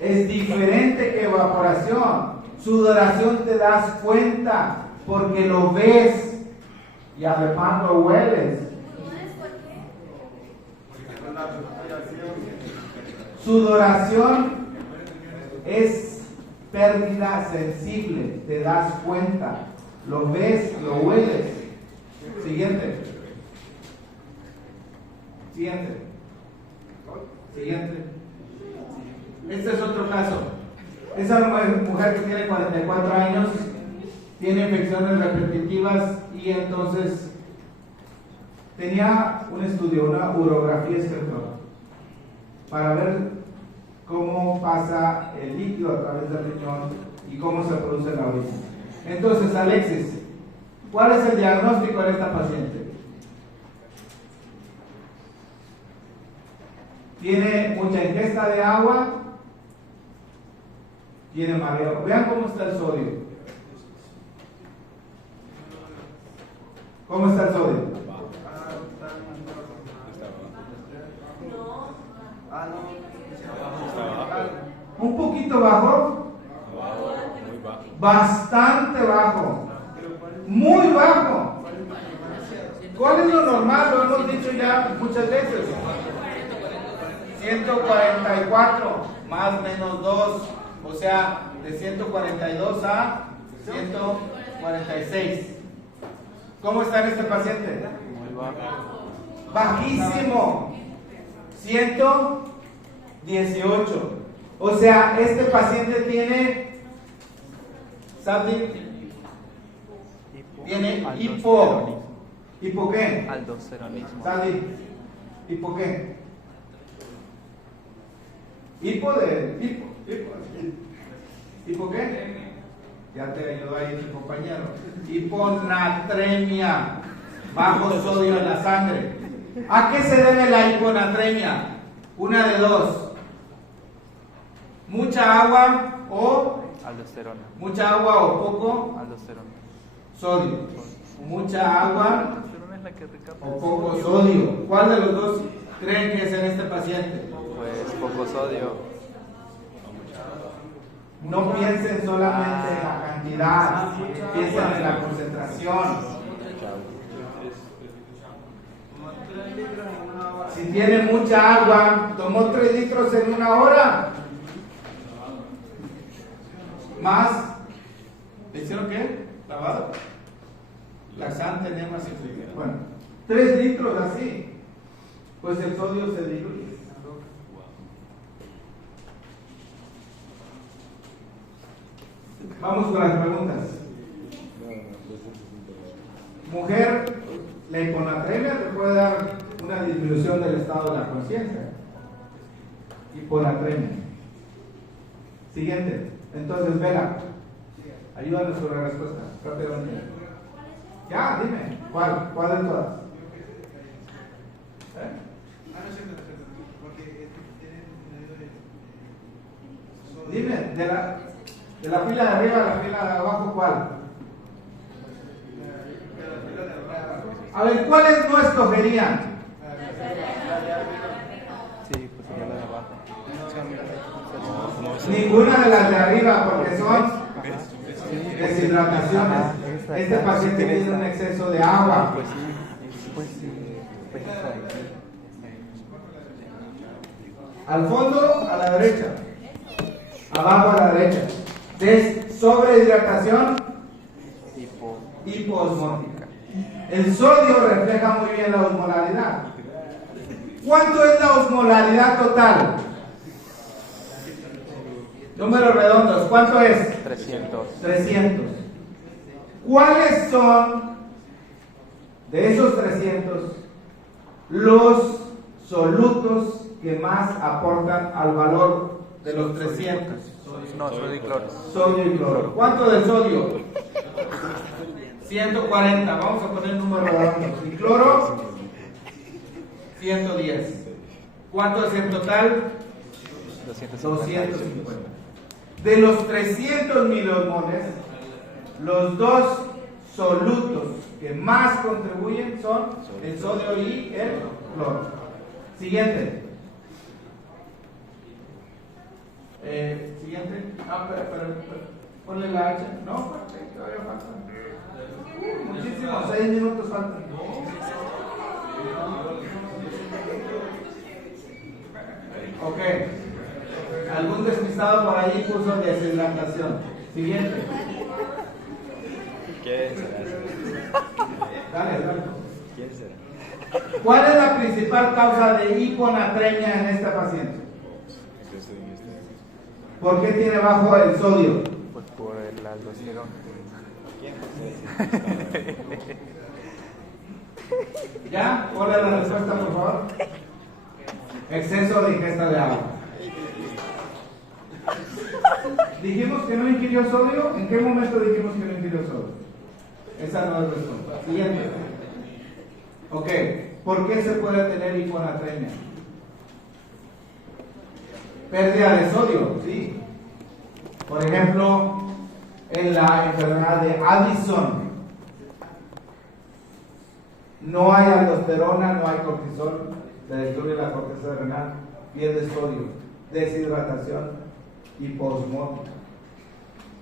es diferente que evaporación. Sudoración te das cuenta porque lo ves y además lo hueles. Sudoración es pérdida sensible, te das cuenta, lo ves, lo hueles. Siguiente. Este es otro caso. Esa mujer que tiene 44 años tiene infecciones repetitivas y entonces tenía un estudio, una urografía espectral, para ver cómo pasa el líquido a través del riñón y cómo se produce la orina. Entonces, Alexis, ¿cuál es el diagnóstico de esta paciente? Tiene mucha ingesta de agua, tiene mareo. Vean cómo está el sodio. ¿Cómo está el sodio? Un poquito bajo, bastante bajo, muy bajo. ¿Cuál es lo normal? Lo hemos dicho ya muchas veces. 144 más menos 2, o sea, de 142 a 146. ¿Cómo está en este paciente? Muy bajo. Bajísimo. 118. O sea, este paciente tiene, ¿sabe? Tiene hipo. ¿Hipo qué? Aldosteronismo. ¿Sabe? ¿Hipo qué? Hipo de hipo. ¿Hipo qué? Ya te ayudó ahí tu compañero. Hiponatremia, bajo sodio en la sangre. ¿A qué se debe la hiponatremia? Una de dos. Mucha agua o Aldosterona. mucha agua o poco Aldosterona. sodio. Mucha agua Aldosterona es la que recapta. o poco sodio. ¿Cuál de los dos creen que es en este paciente? Pues poco sodio. No piensen solamente en la cantidad, piensen en la concentración. Si tiene mucha agua, tomó 3 litros en una hora. Más, ¿le hicieron qué? ¿Lavado? Laxante, enemas y fluido. Bueno, 3 litros así, pues el sodio se diluye. Vamos con las preguntas. Mujer, la hiponatremia te puede dar una disminución del estado de la conciencia. Hiponatremia. Siguiente. Entonces, Vela, ayúdanos con la respuesta. Rápidamente. Ya, dime. ¿Cuál? ¿Cuál de todas? Dime, de la fila de arriba a la fila de abajo, ¿cuál? A ver, ¿cuáles no escogerían? Sí, pues sería la de abajo. Ninguna de las de arriba, porque son deshidrataciones. Este paciente tiene un exceso de agua. Pues sí, pues sí. Pues esa de aquí. Al fondo, a la derecha. Abajo, a la derecha. Sobrehidratación hipoosmótica. El sodio refleja muy bien la osmolaridad. ¿Cuánto es la osmolaridad total? Números redondos, ¿cuánto es? 300. 300. ¿Cuáles son de esos 300 los solutos que más aportan al valor de los 300? No, sodio y cloro. Sodio y cloro. ¿Cuánto del sodio? 140. Vamos a poner número redondo. Y cloro, 110. ¿Cuánto es en total? 250. De los 300 miliosmoles, los dos solutos que más contribuyen son el sodio y el cloro. Siguiente. Siguiente. Pero, ponle la H. No, todavía falta. Muchísimo, 6 minutos faltan. Ok. Algún despistado por ahí puso deshidratación. Siguiente. ¿Qué será? Dale. ¿Quién será? ¿Cuál es la principal causa de hiponatremia en este paciente? ¿Por qué tiene bajo el sodio? Pues por el aldosterona. ¿Ya? ¿Cuál es la respuesta, por favor? Exceso de ingesta de agua. ¿Dijimos que no ingirió sodio? ¿En qué momento dijimos que no ingirió sodio? Esa no es respuesta. Siguiente. Ok. ¿Por qué se puede tener hiponatremia? Pérdida de sodio, ¿sí? Por ejemplo, en la enfermedad de Addison, no hay aldosterona, no hay cortisol, se destruye la corteza renal, pierde sodio, deshidratación hipoosmótica,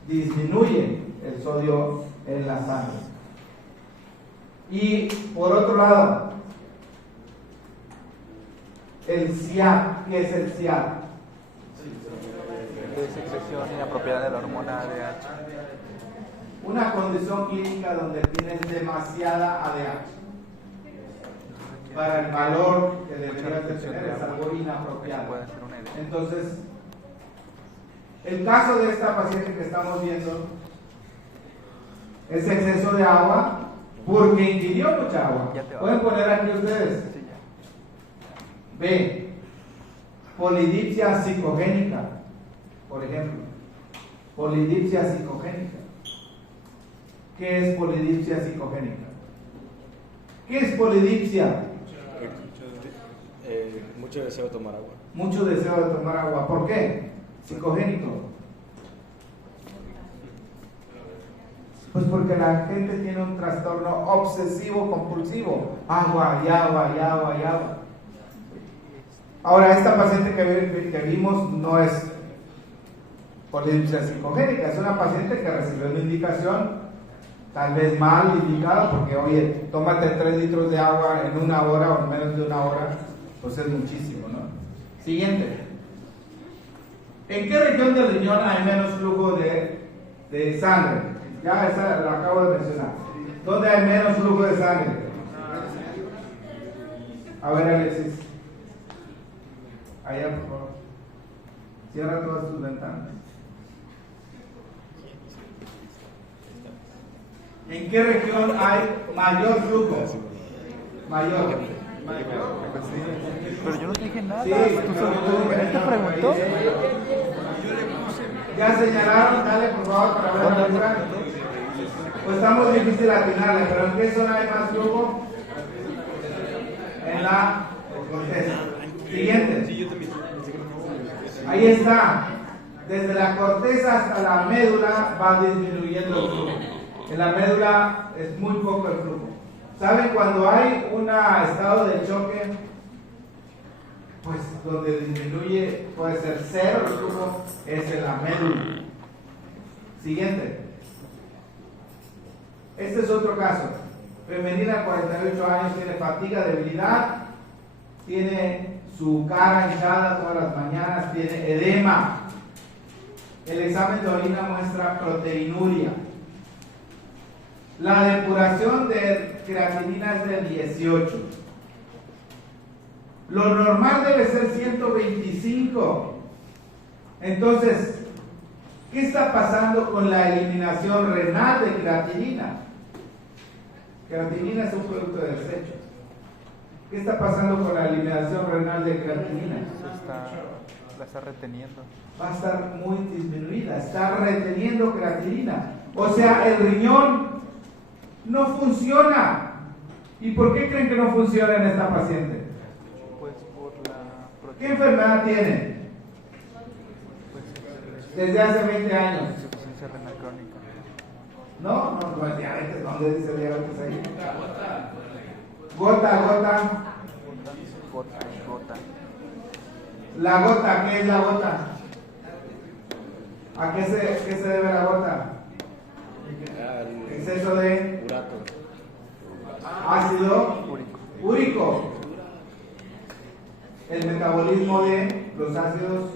disminuye el sodio en la sangre. Y por otro lado, el SIAP. ¿Qué es el SIAP? De secreción inapropiada de la hormona ADH. Una condición clínica donde tienes demasiada ADH. Para el valor que deberías de tener es algo inapropiado. Puede ser una idea. Entonces, el caso de esta paciente que estamos viendo es exceso de agua porque ingirió mucha agua. Pueden poner aquí ustedes. Sí, ya. B. Polidipsia psicogénica, por ejemplo. Polidipsia psicogénica. ¿Qué es polidipsia psicogénica? ¿Qué es polidipsia? Mucho deseo de tomar agua. Mucho deseo de tomar agua. ¿Por qué? Psicogénico. Pues porque la gente tiene un trastorno obsesivo compulsivo. Agua y agua y agua y agua. Ahora, esta paciente que vimos no es polidipsia psicogénica, es una paciente que recibió una indicación, tal vez mal indicada, porque oye, tómate 3 litros de agua en 1 hora o en menos de 1 hora, pues es muchísimo, ¿no? Siguiente. ¿En qué región del riñón hay menos flujo de sangre? Ya esa la acabo de mencionar. ¿Dónde hay menos flujo de sangre? A ver, Alexis. Allá, por favor. Cierra todas tus ventanas. ¿En qué región hay mayor flujo? Mayor. Pero yo no te dije nada. Sí, ¿Él te preguntó? Ya señalaron, dale por favor para ver la letra. Pues está muy difícil atinarle, pero ¿en qué zona hay más flujo? En la corteza. Siguiente. Ahí está. Desde la corteza hasta la médula va disminuyendo el flujo. En la médula es muy poco el flujo. ¿Saben? Cuando hay un estado de choque, pues donde disminuye, puede ser 0 el flujo, es en la médula. Siguiente. Este es otro caso. Femenina, 48 años, tiene fatiga, debilidad, tiene su cara hinchada todas las mañanas, tiene edema. El examen de orina muestra proteinuria. La depuración de creatinina es de 18. Lo normal debe ser 125. Entonces, ¿qué está pasando con la eliminación renal de creatinina? Creatinina es un producto de desecho. ¿Qué está pasando con la eliminación renal de creatinina? La está reteniendo. Va a estar muy disminuida, está reteniendo creatinina. O sea, el riñón no funciona. ¿Y por qué creen que no funciona en esta paciente? Pues por la ¿Qué enfermedad tiene? Desde hace 20 años. insuficiencia renal crónica. No, es diabetes. ¿Dónde dice diabetes ahí? Gota. Gota. La gota, ¿qué es la gota? ¿A qué se debe la gota? Exceso de ácido úrico. El metabolismo de los ácidos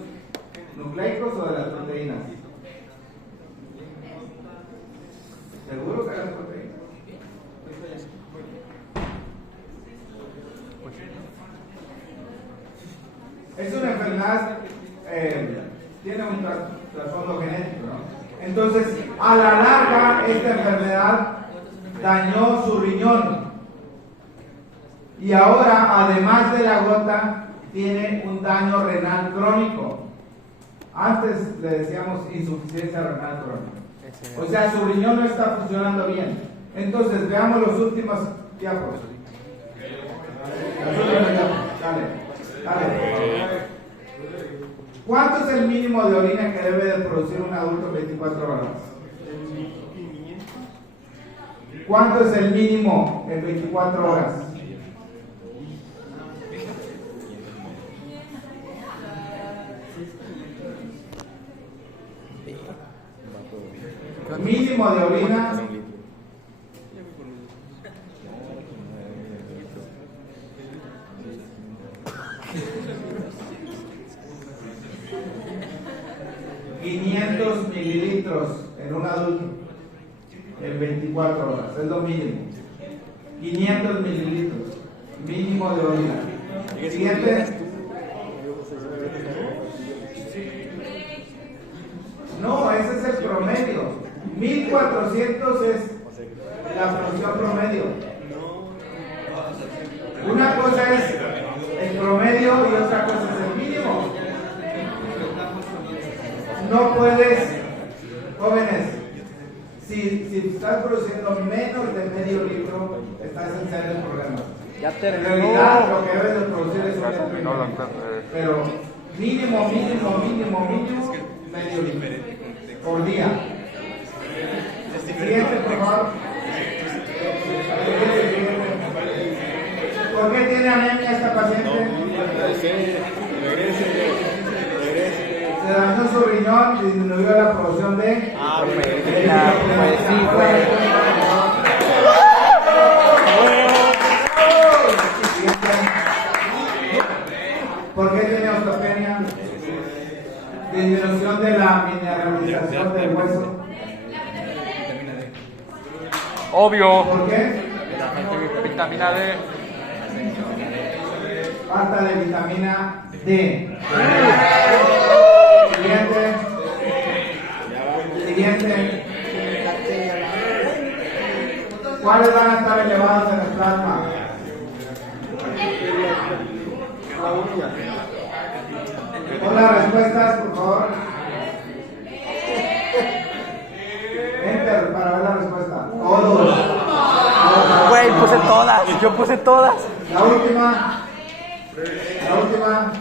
nucleicos o de las proteínas. ¿Seguro que las proteínas? Es una enfermedad, tiene un trasfondo genético, ¿no? Entonces, a la larga, esta enfermedad dañó su riñón. Y ahora, además de la gota, tiene un daño renal crónico. Antes le decíamos insuficiencia renal crónica. O sea, su riñón no está funcionando bien. Entonces, veamos los últimos diapos. Dale. ¿Cuánto es el mínimo de orina que debe de producir un adulto en 24 horas? ¿Cuánto es el mínimo en 24 horas? Mínimo de orina. $500 mililitros en un adulto en 24 horas, es lo mínimo. 500 mililitros, mínimo de orina. Siguiente. No, ese es el promedio. 1400 es la producción promedio. Una cosa es el promedio y otra cosa es el mínimo. No puedes, jóvenes, si estás produciendo menos de medio litro, estás en serios problemas. Ya En terminó. realidad lo que debes de producir es un litro. Pero mínimo, medio litro por día. Siguiente, por favor. ¿Por qué tiene anemia esta paciente? Se dañó su riñón y disminuyó la producción de... Pues sí, güey. ¿Por qué tiene osteopenia? Disminución de la mineralización del hueso. Obvio. ¿Por qué? Vitamina D. Falta de vitamina D. Siguiente. ¿Cuáles van a estar elevados en el plasma? Pon las respuestas, por favor. Enter para ver la respuesta. Todos. Güey, puse todas. Yo puse todas. La última. La última.